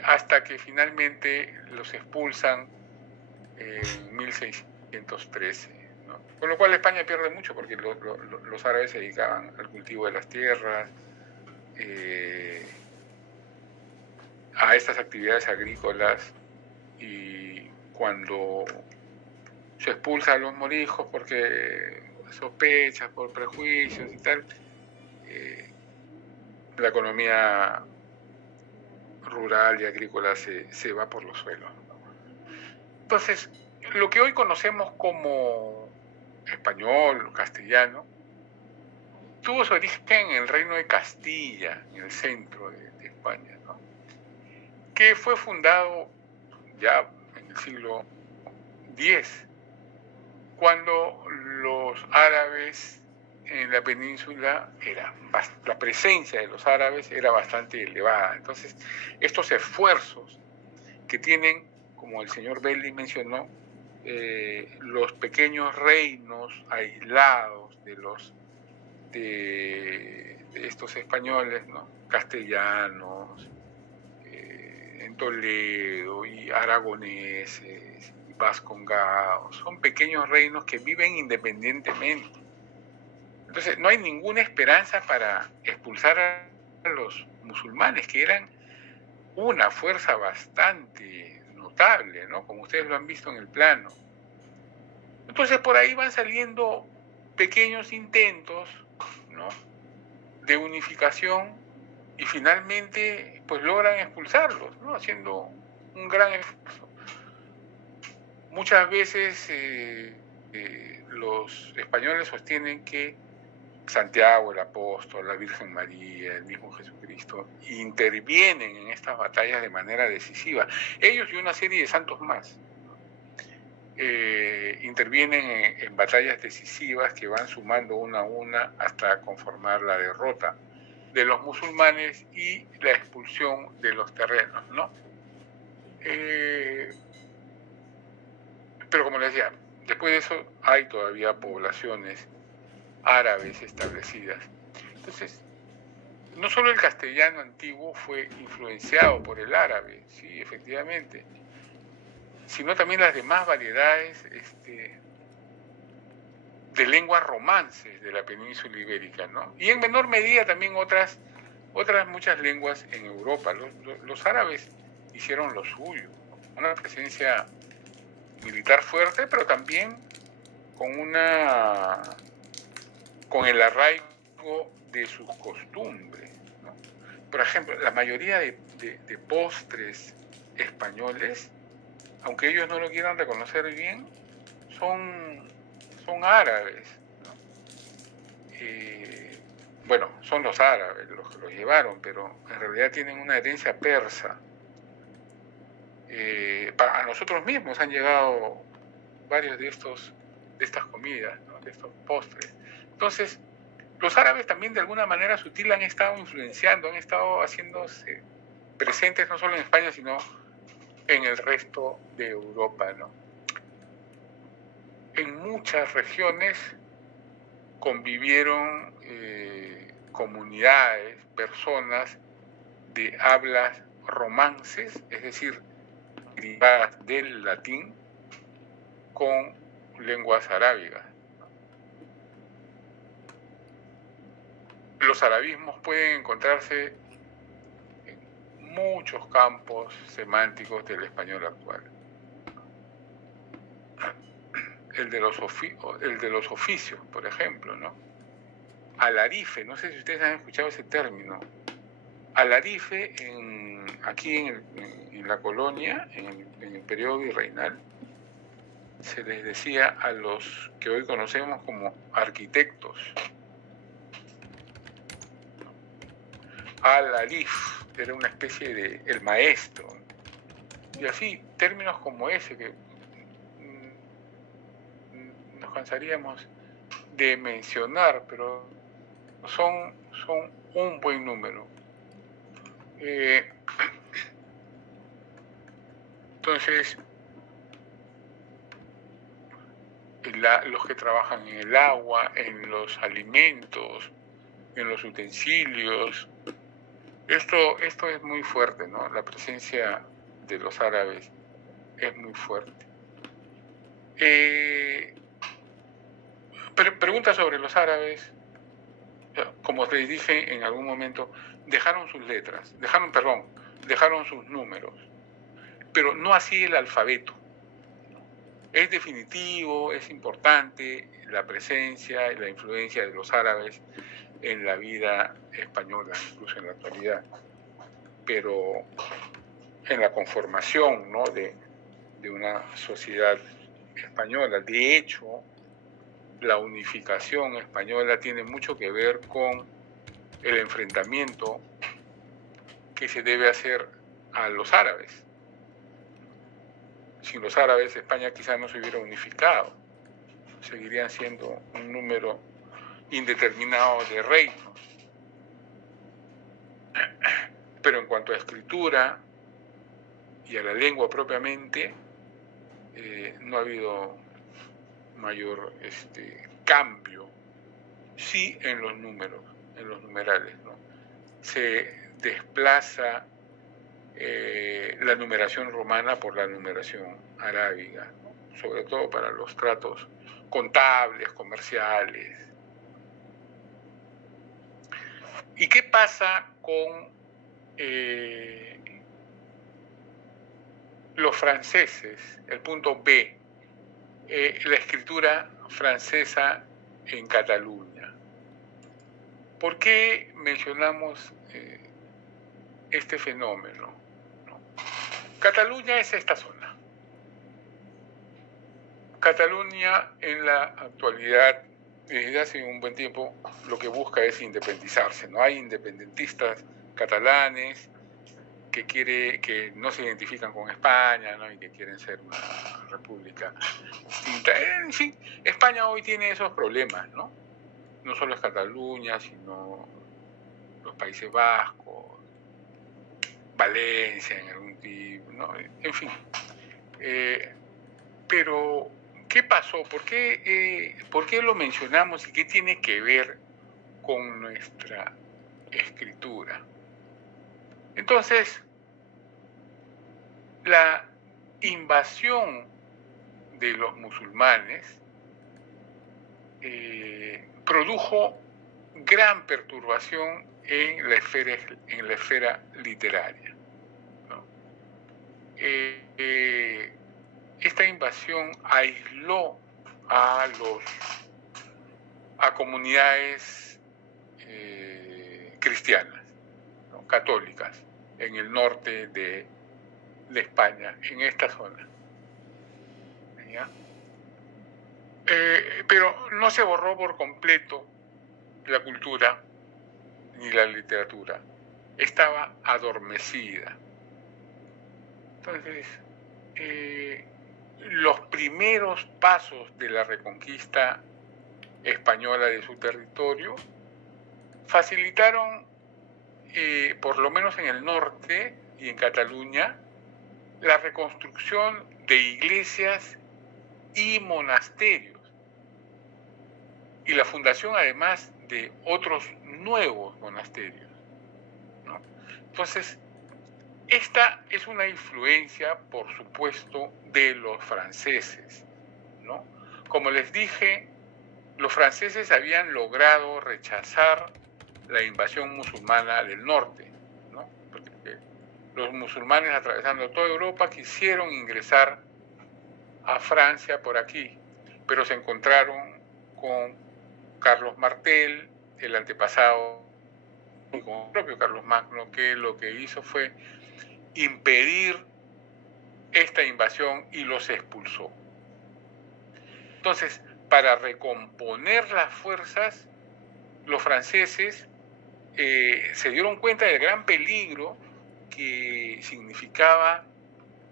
hasta que finalmente los expulsan en 1613, ¿no? Con lo cual España pierde mucho porque los árabes se dedicaban al cultivo de las tierras, a estas actividades agrícolas, y cuando se expulsa a los moriscos porque sospechas, por prejuicios y tal, la economía rural y agrícola se va por los suelos. Entonces, lo que hoy conocemos como español, castellano, tuvo su origen en el reino de Castilla, en el centro de España, ¿no?, que fue fundado ya en el siglo X, cuando los árabes en la península, la presencia de los árabes era bastante elevada. Entonces, estos esfuerzos que tienen, como el señor Belli mencionó, los pequeños reinos aislados de estos españoles, ¿no?, castellanos, en Toledo, y aragoneses, y vascongados, son pequeños reinos que viven independientemente. Entonces, no hay ninguna esperanza para expulsar a los musulmanes, que eran una fuerza bastante notable, ¿no?, como ustedes lo han visto en el plano. Entonces, por ahí van saliendo pequeños intentos, ¿no?, de unificación, y finalmente pues logran expulsarlos, ¿no?, haciendo un gran esfuerzo. Muchas veces los españoles sostienen que Santiago el apóstol, la Virgen María, el mismo Jesucristo intervienen en estas batallas de manera decisiva. Ellos y una serie de santos más intervienen en batallas decisivas que van sumando una a una hasta conformar la derrota de los musulmanes y la expulsión de los terrenos, ¿no? Pero como les decía, después de eso hay todavía poblaciones árabes establecidas. Entonces, no solo el castellano antiguo fue influenciado por el árabe, sí, efectivamente, sino también las demás variedades de lenguas romances de la península ibérica, ¿no? Y en menor medida también otras muchas lenguas en Europa. Los árabes hicieron lo suyo, una presencia militar fuerte, pero también con el arraigo de sus costumbres, ¿no? Por ejemplo, la mayoría de postres españoles, aunque ellos no lo quieran reconocer bien, son árabes, ¿no? Bueno, son los árabes los que los llevaron, pero en realidad tienen una herencia persa. A nosotros mismos han llegado varios de estas comidas, ¿no?, de estos postres. Entonces, los árabes también de alguna manera sutil han estado influenciando, han estado haciéndose presentes no solo en España, sino en el resto de Europa, ¿no? En muchas regiones convivieron comunidades, personas de hablas romances, es decir, derivadas del latín, con lenguas arábigas. Los arabismos pueden encontrarse en muchos campos semánticos del español actual. El de los oficios, por ejemplo, ¿no? Alarife, no sé si ustedes han escuchado ese término. Alarife, aquí en la colonia, en el periodo virreinal, se les decía a los que hoy conocemos como arquitectos. Al-Alif era una especie de el maestro. Y así, términos como ese que nos cansaríamos de mencionar, pero son un buen número. Entonces, los que trabajan en el agua, en los alimentos, en los utensilios, esto es muy fuerte, ¿no? La presencia de los árabes es muy fuerte. Pregunta sobre los árabes. Como les dije en algún momento, dejaron sus letras, dejaron sus números, pero no así el alfabeto. Es definitivo, es importante la presencia y la influencia de los árabes en la vida española, incluso en la actualidad, pero en la conformación, ¿no?, de una sociedad española. De hecho, la unificación española tiene mucho que ver con el enfrentamiento que se debe hacer a los árabes. Sin los árabes, España quizás no se hubiera unificado. Seguirían siendo un número indeterminado de reinos. Pero en cuanto a escritura y a la lengua propiamente, no ha habido mayor cambio. Sí en los números, en los numerales, ¿no? Se desplaza la numeración romana por la numeración arábiga, ¿no? Sobre todo para los tratos contables, comerciales. ¿Y qué pasa con los franceses? El punto B, la escritura francesa en Cataluña. ¿Por qué mencionamos este fenómeno? ¿No? Cataluña es esta zona. Cataluña en la actualidad, desde hace un buen tiempo, lo que busca es independizarse, ¿no? Hay independentistas catalanes que no se identifican con España, ¿no?, y que quieren ser una república distinta. En fin, España hoy tiene esos problemas, ¿no? No solo es Cataluña, sino los Países Vascos, Valencia en algún tipo, ¿no? En fin. Pero, ¿qué pasó? ¿Por qué lo mencionamos y qué tiene que ver con nuestra escritura? Entonces, la invasión de los musulmanes produjo gran perturbación en la esfera literaria, ¿no? Esta invasión aisló a comunidades cristianas, ¿no?, católicas, en el norte de España, en esta zona. ¿Ya? Pero no se borró por completo la cultura ni la literatura. Estaba adormecida. Entonces, los primeros pasos de la reconquista española de su territorio facilitaron, por lo menos en el norte y en Cataluña, la reconstrucción de iglesias y monasterios, y la fundación además de otros nuevos monasterios, ¿no? Entonces, esta es una influencia, por supuesto, de los franceses, ¿no? Como les dije, los franceses habían logrado rechazar la invasión musulmana del norte, ¿no? Porque los musulmanes, atravesando toda Europa, quisieron ingresar a Francia por aquí, pero se encontraron con Carlos Martel, el antepasado, y con el propio Carlos Magno, que lo que hizo fue impedir esta invasión y los expulsó. Entonces, para recomponer las fuerzas, los franceses se dieron cuenta del gran peligro que significaba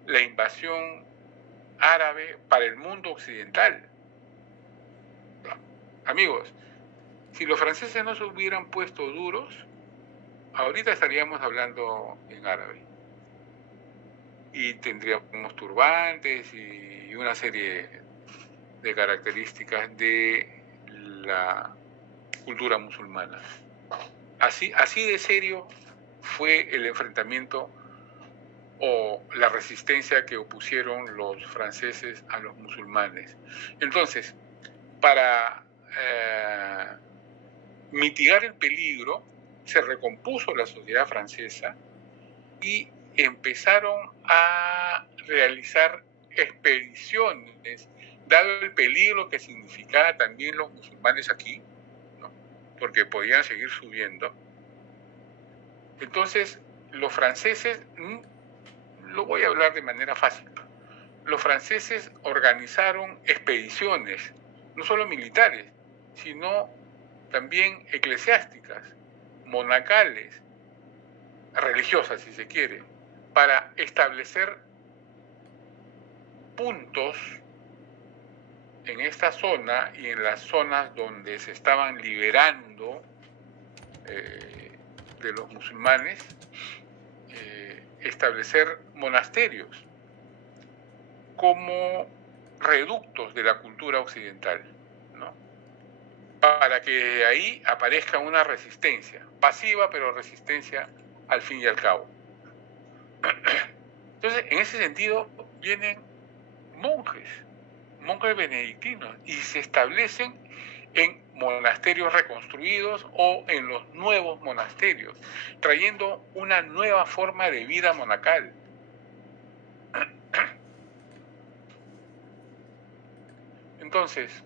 la invasión árabe para el mundo occidental. Amigos, si los franceses no se hubieran puesto duros, ahorita estaríamos hablando en árabe. Y tendríamos turbantes y una serie de características de la cultura musulmana. Así de serio fue el enfrentamiento o la resistencia que opusieron los franceses a los musulmanes. Entonces, para mitigar el peligro, se recompuso la sociedad francesa y empezaron a realizar expediciones, dado el peligro que significaba también los musulmanes aquí, ¿no? Porque podían seguir subiendo. Entonces, los franceses, lo voy a hablar de manera fácil, los franceses organizaron expediciones, no solo militares, sino también eclesiásticas, monacales, religiosas si se quiere, para establecer puntos en esta zona y en las zonas donde se estaban liberando de los musulmanes, establecer monasterios como reductos de la cultura occidental, ¿no? Para que ahí aparezca una resistencia, pasiva pero resistencia al fin y al cabo. Entonces, en ese sentido, vienen monjes benedictinos, y se establecen en monasterios reconstruidos o en los nuevos monasterios, trayendo una nueva forma de vida monacal. Entonces,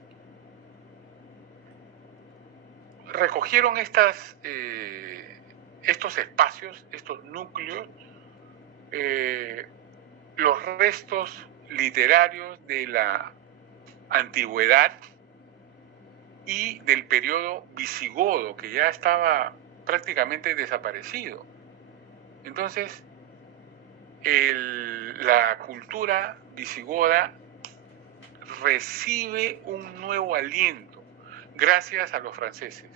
recogieron estos espacios, estos núcleos, los restos literarios de la antigüedad y del periodo visigodo, que ya estaba prácticamente desaparecido. Entonces, la cultura visigoda recibe un nuevo aliento gracias a los franceses,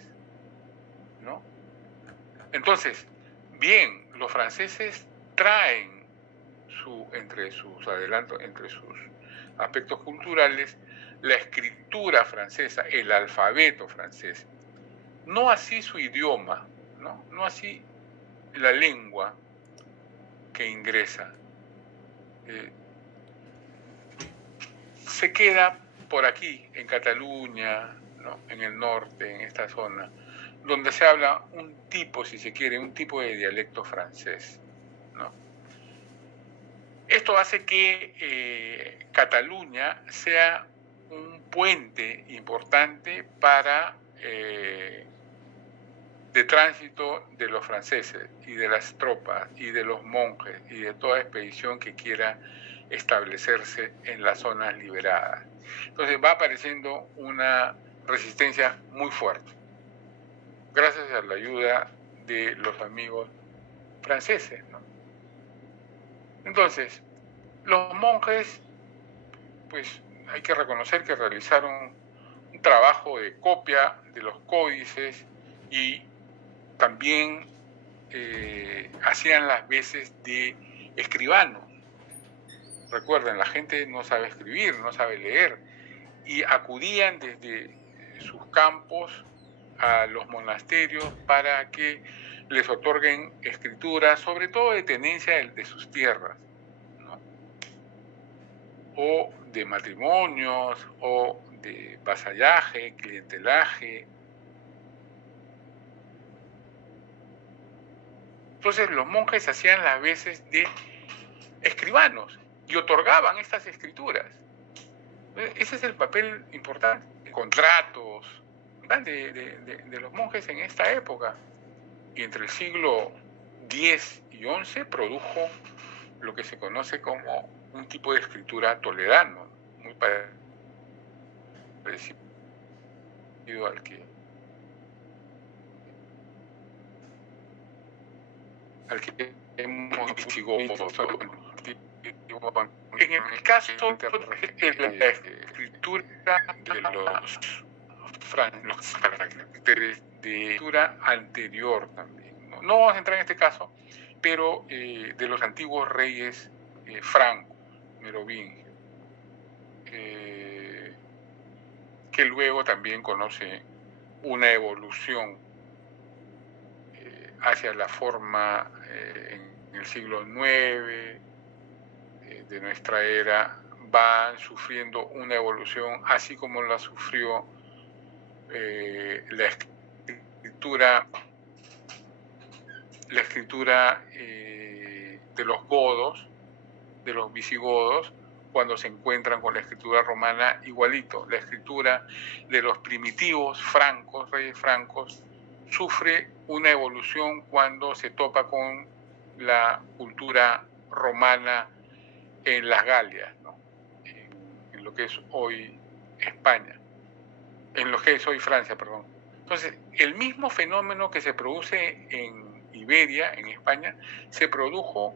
¿no? Entonces, bien, los franceses traen entre sus aspectos culturales, la escritura francesa, el alfabeto francés. No así su idioma, no así la lengua que ingresa. Se queda por aquí, en Cataluña, ¿no? En el norte, en esta zona, donde se habla un tipo, si se quiere, un tipo de dialecto francés, ¿no? Esto hace que Cataluña sea un puente importante para de tránsito de los franceses y de las tropas y de los monjes y de toda expedición que quiera establecerse en las zonas liberadas. Entonces va apareciendo una resistencia muy fuerte, gracias a la ayuda de los amigos franceses, ¿no? Entonces, los monjes, pues hay que reconocer que realizaron un trabajo de copia de los códices y también hacían las veces de escribanos. Recuerden, la gente no sabe escribir, no sabe leer, y acudían desde sus campos a los monasterios para que les otorguen escritura, sobre todo de tenencia de sus tierras, ¿no? O de matrimonios, o de vasallaje, clientelaje. Entonces los monjes hacían las veces de escribanos y otorgaban estas escrituras. Ese es el papel importante, contratos de los monjes en esta época. Y entre el siglo X y XI produjo lo que se conoce como un tipo de escritura toledano, muy parecido al que hemos visto. En el caso de la escritura de los caracteres de escritura anterior también. No vamos a entrar en este caso, pero de los antiguos reyes francos, merovingios, que luego también conoce una evolución hacia la forma en el siglo IX de nuestra era, van sufriendo una evolución, así como la sufrió la escritura de los godos, de los visigodos, cuando se encuentran con la escritura romana, igualito. La escritura de los primitivos francos, reyes francos, sufre una evolución cuando se topa con la cultura romana en las Galias, ¿no? En lo que es hoy España, en lo que es hoy Francia, perdón. Entonces, el mismo fenómeno que se produce en Iberia, en España, se produjo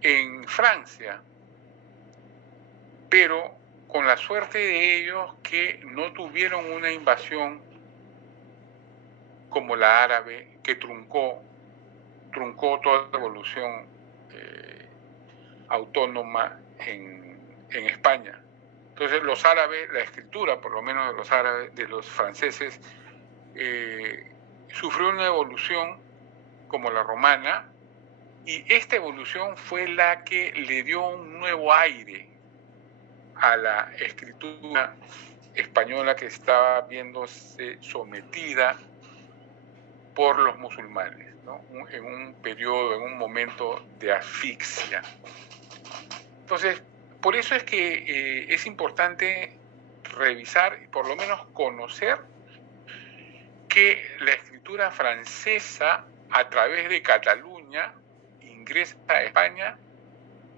en Francia, pero con la suerte de ellos que no tuvieron una invasión como la árabe, que truncó toda la evolución autónoma en España. Entonces los árabes, la escritura por lo menos de los árabes, de los franceses, sufrió una evolución como la romana, y esta evolución fue la que le dio un nuevo aire a la escritura española, que estaba viéndose sometida por los musulmanes, ¿no? En un periodo, en un momento de asfixia. Entonces, por eso es que es importante revisar y por lo menos conocer que la escritura francesa, a través de Cataluña, ingresa a España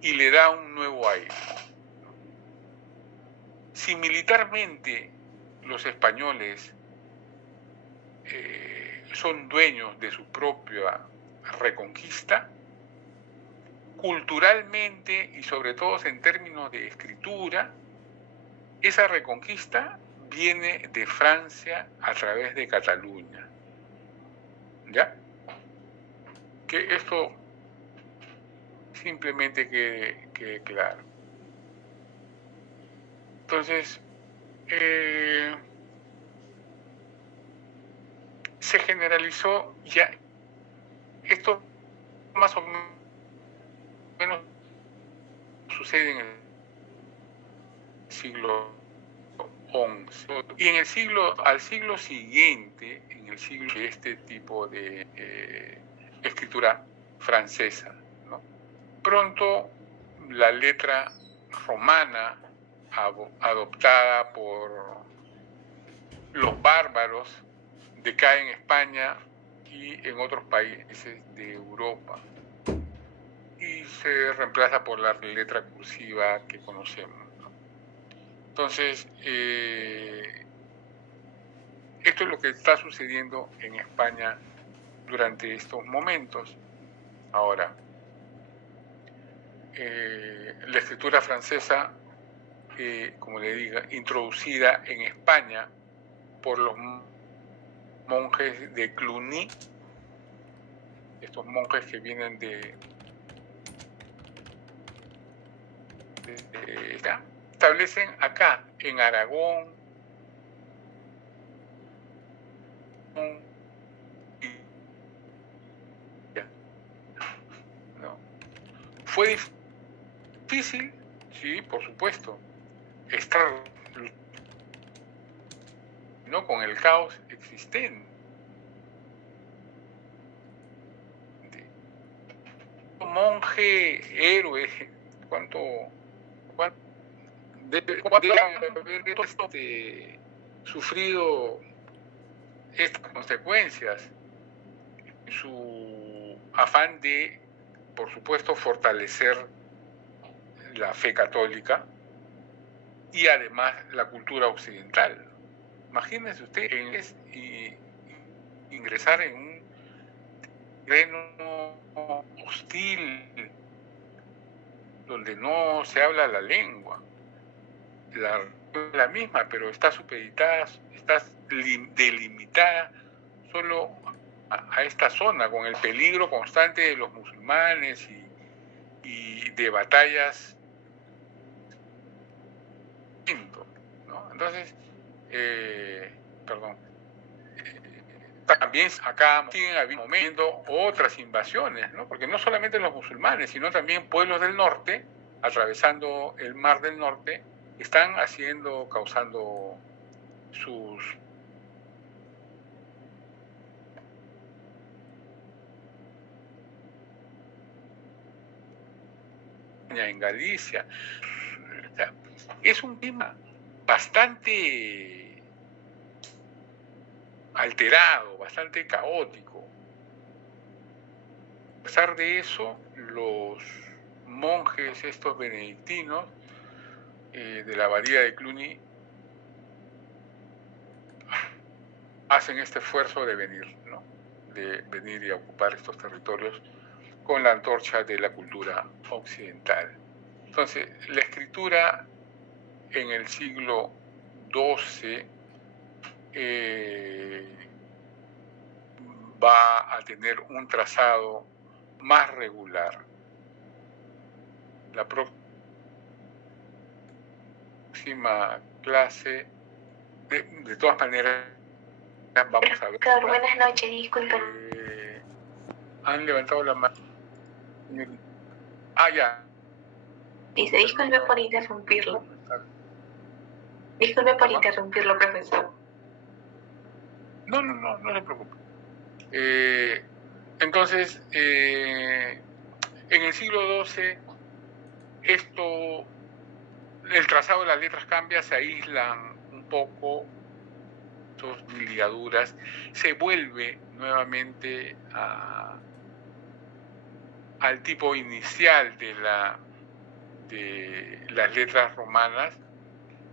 y le da un nuevo aire. Si militarmente los españoles son dueños de su propia reconquista, culturalmente y sobre todo en términos de escritura, esa reconquista viene de Francia a través de Cataluña. ¿Ya? Que esto simplemente quede claro. Entonces, se generalizó ya, esto más o menos sucede en el siglo XI, y al siglo siguiente, en el siglo de este tipo de escritura francesa, ¿no? Pronto la letra romana, adoptada por los bárbaros, decae en España y en otros países de Europa, y se reemplaza por la letra cursiva que conocemos, ¿no? Entonces, esto es lo que está sucediendo en España durante estos momentos. Ahora, la escritura francesa, como le digo, introducida en España por los monjes de Cluny, estos monjes que vienen establecen acá en Aragón, ¿no? Fue difícil, sí, por supuesto, estar, ¿no?, con el caos existente. Monje, héroe, cuánto sufrido estas consecuencias, su afán de, por supuesto, fortalecer la fe católica y además la cultura occidental. Imagínense usted ingresar en un terreno hostil donde no se habla la lengua, la misma, pero está supeditada, está delimitada solo a esta zona, con el peligro constante de los musulmanes y de batallas, ¿no? Entonces, también acá siguen habiendo otras invasiones, ¿no? Porque no solamente los musulmanes, sino también pueblos del norte, atravesando el Mar del Norte, están causando sus en Galicia. Es un tema bastante alterado, bastante caótico. A pesar de eso, los monjes, estos benedictinos de la abadía de Cluny, hacen este esfuerzo de venir, ¿no?, de venir y ocupar estos territorios con la antorcha de la cultura occidental. Entonces, la escritura en el siglo XII va a tener un trazado más regular. La próxima clase, de todas maneras, vamos a ver. Buenas noches, disculpen. Han levantado la mano. Ya. Dice, disculpe por interrumpirlo. Disculpe por interrumpirlo, profesor. No se preocupe. Entonces, en el siglo XII, el trazado de las letras cambia, se aíslan un poco sus ligaduras, se vuelve nuevamente al tipo inicial de las letras romanas,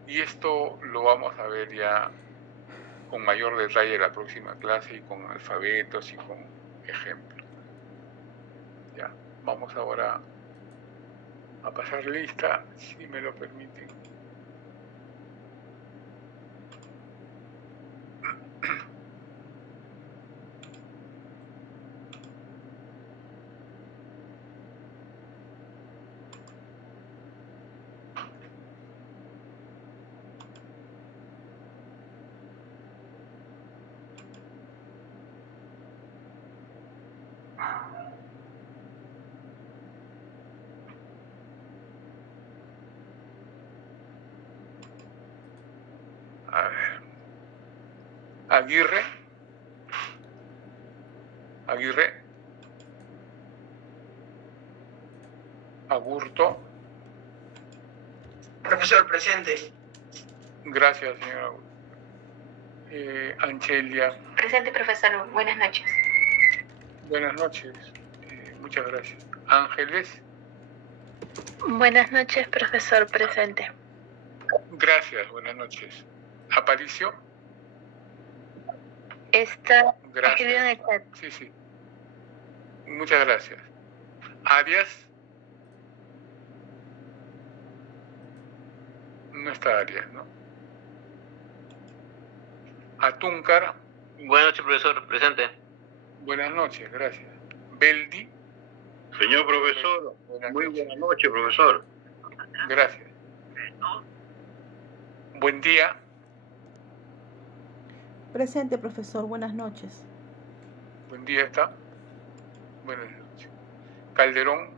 y esto lo vamos a ver ya con mayor detalle en la próxima clase y con alfabetos y con ejemplos. Ya, vamos ahora a pasar lista, si me lo permiten. A ver. Aguirre, Agurto. Profesor, presente. Gracias, señora. Anchelia. Presente, profesor. Buenas noches. Buenas noches. Muchas gracias. Ángeles. Buenas noches, profesor. Presente. Gracias, buenas noches. Aparicio. Está Gracias. escrito en el chat. Sí. Muchas gracias. Arias. No está Arias, ¿no? Atúncar. Buenas noches, profesor. Presente. Buenas noches, gracias. Beldi. Señor profesor, muy buena noche, profesor. Gracias. Buen día. Presente, profesor. Buenas noches. Buen día está. Buenas noches. Calderón.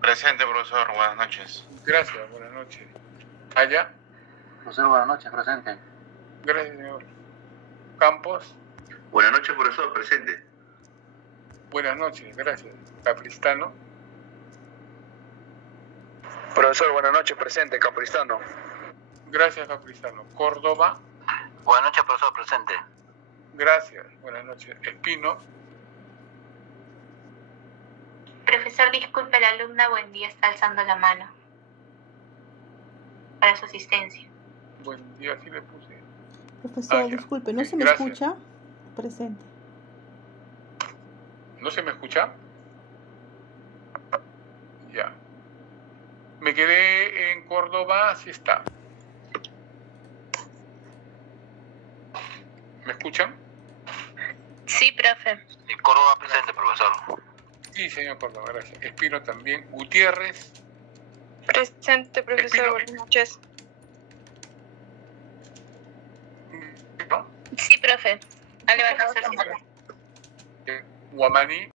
Presente, profesor. Buenas noches. Gracias. Buenas noches. Allá. Profesor, buenas noches, presente. Gracias, señor. Campos. Buenas noches, profesor, presente. Buenas noches. Gracias. Capristano. Profesor, buenas noches, presente, Capristano. Gracias, Capristano. Córdoba. Buenas noches, profesor, presente. Gracias. Buenas noches. Espino. Profesor, disculpe, la alumna buen día está alzando la mano para su asistencia. Buen día, sí le puse. Profesor, ya. disculpe, ¿no se me Gracias. escucha? Presente. ¿No se me escucha? Ya. Me quedé en Córdoba, sí está. ¿Me escuchan? Sí, profe. Córdoba, presente, profesor. Sí, señor Córdoba, gracias. Espino también. Gutiérrez. Presente, profesor. Espino. Buenas noches. ¿No? Sí, profe. Ha levantado la mano. Guamaní.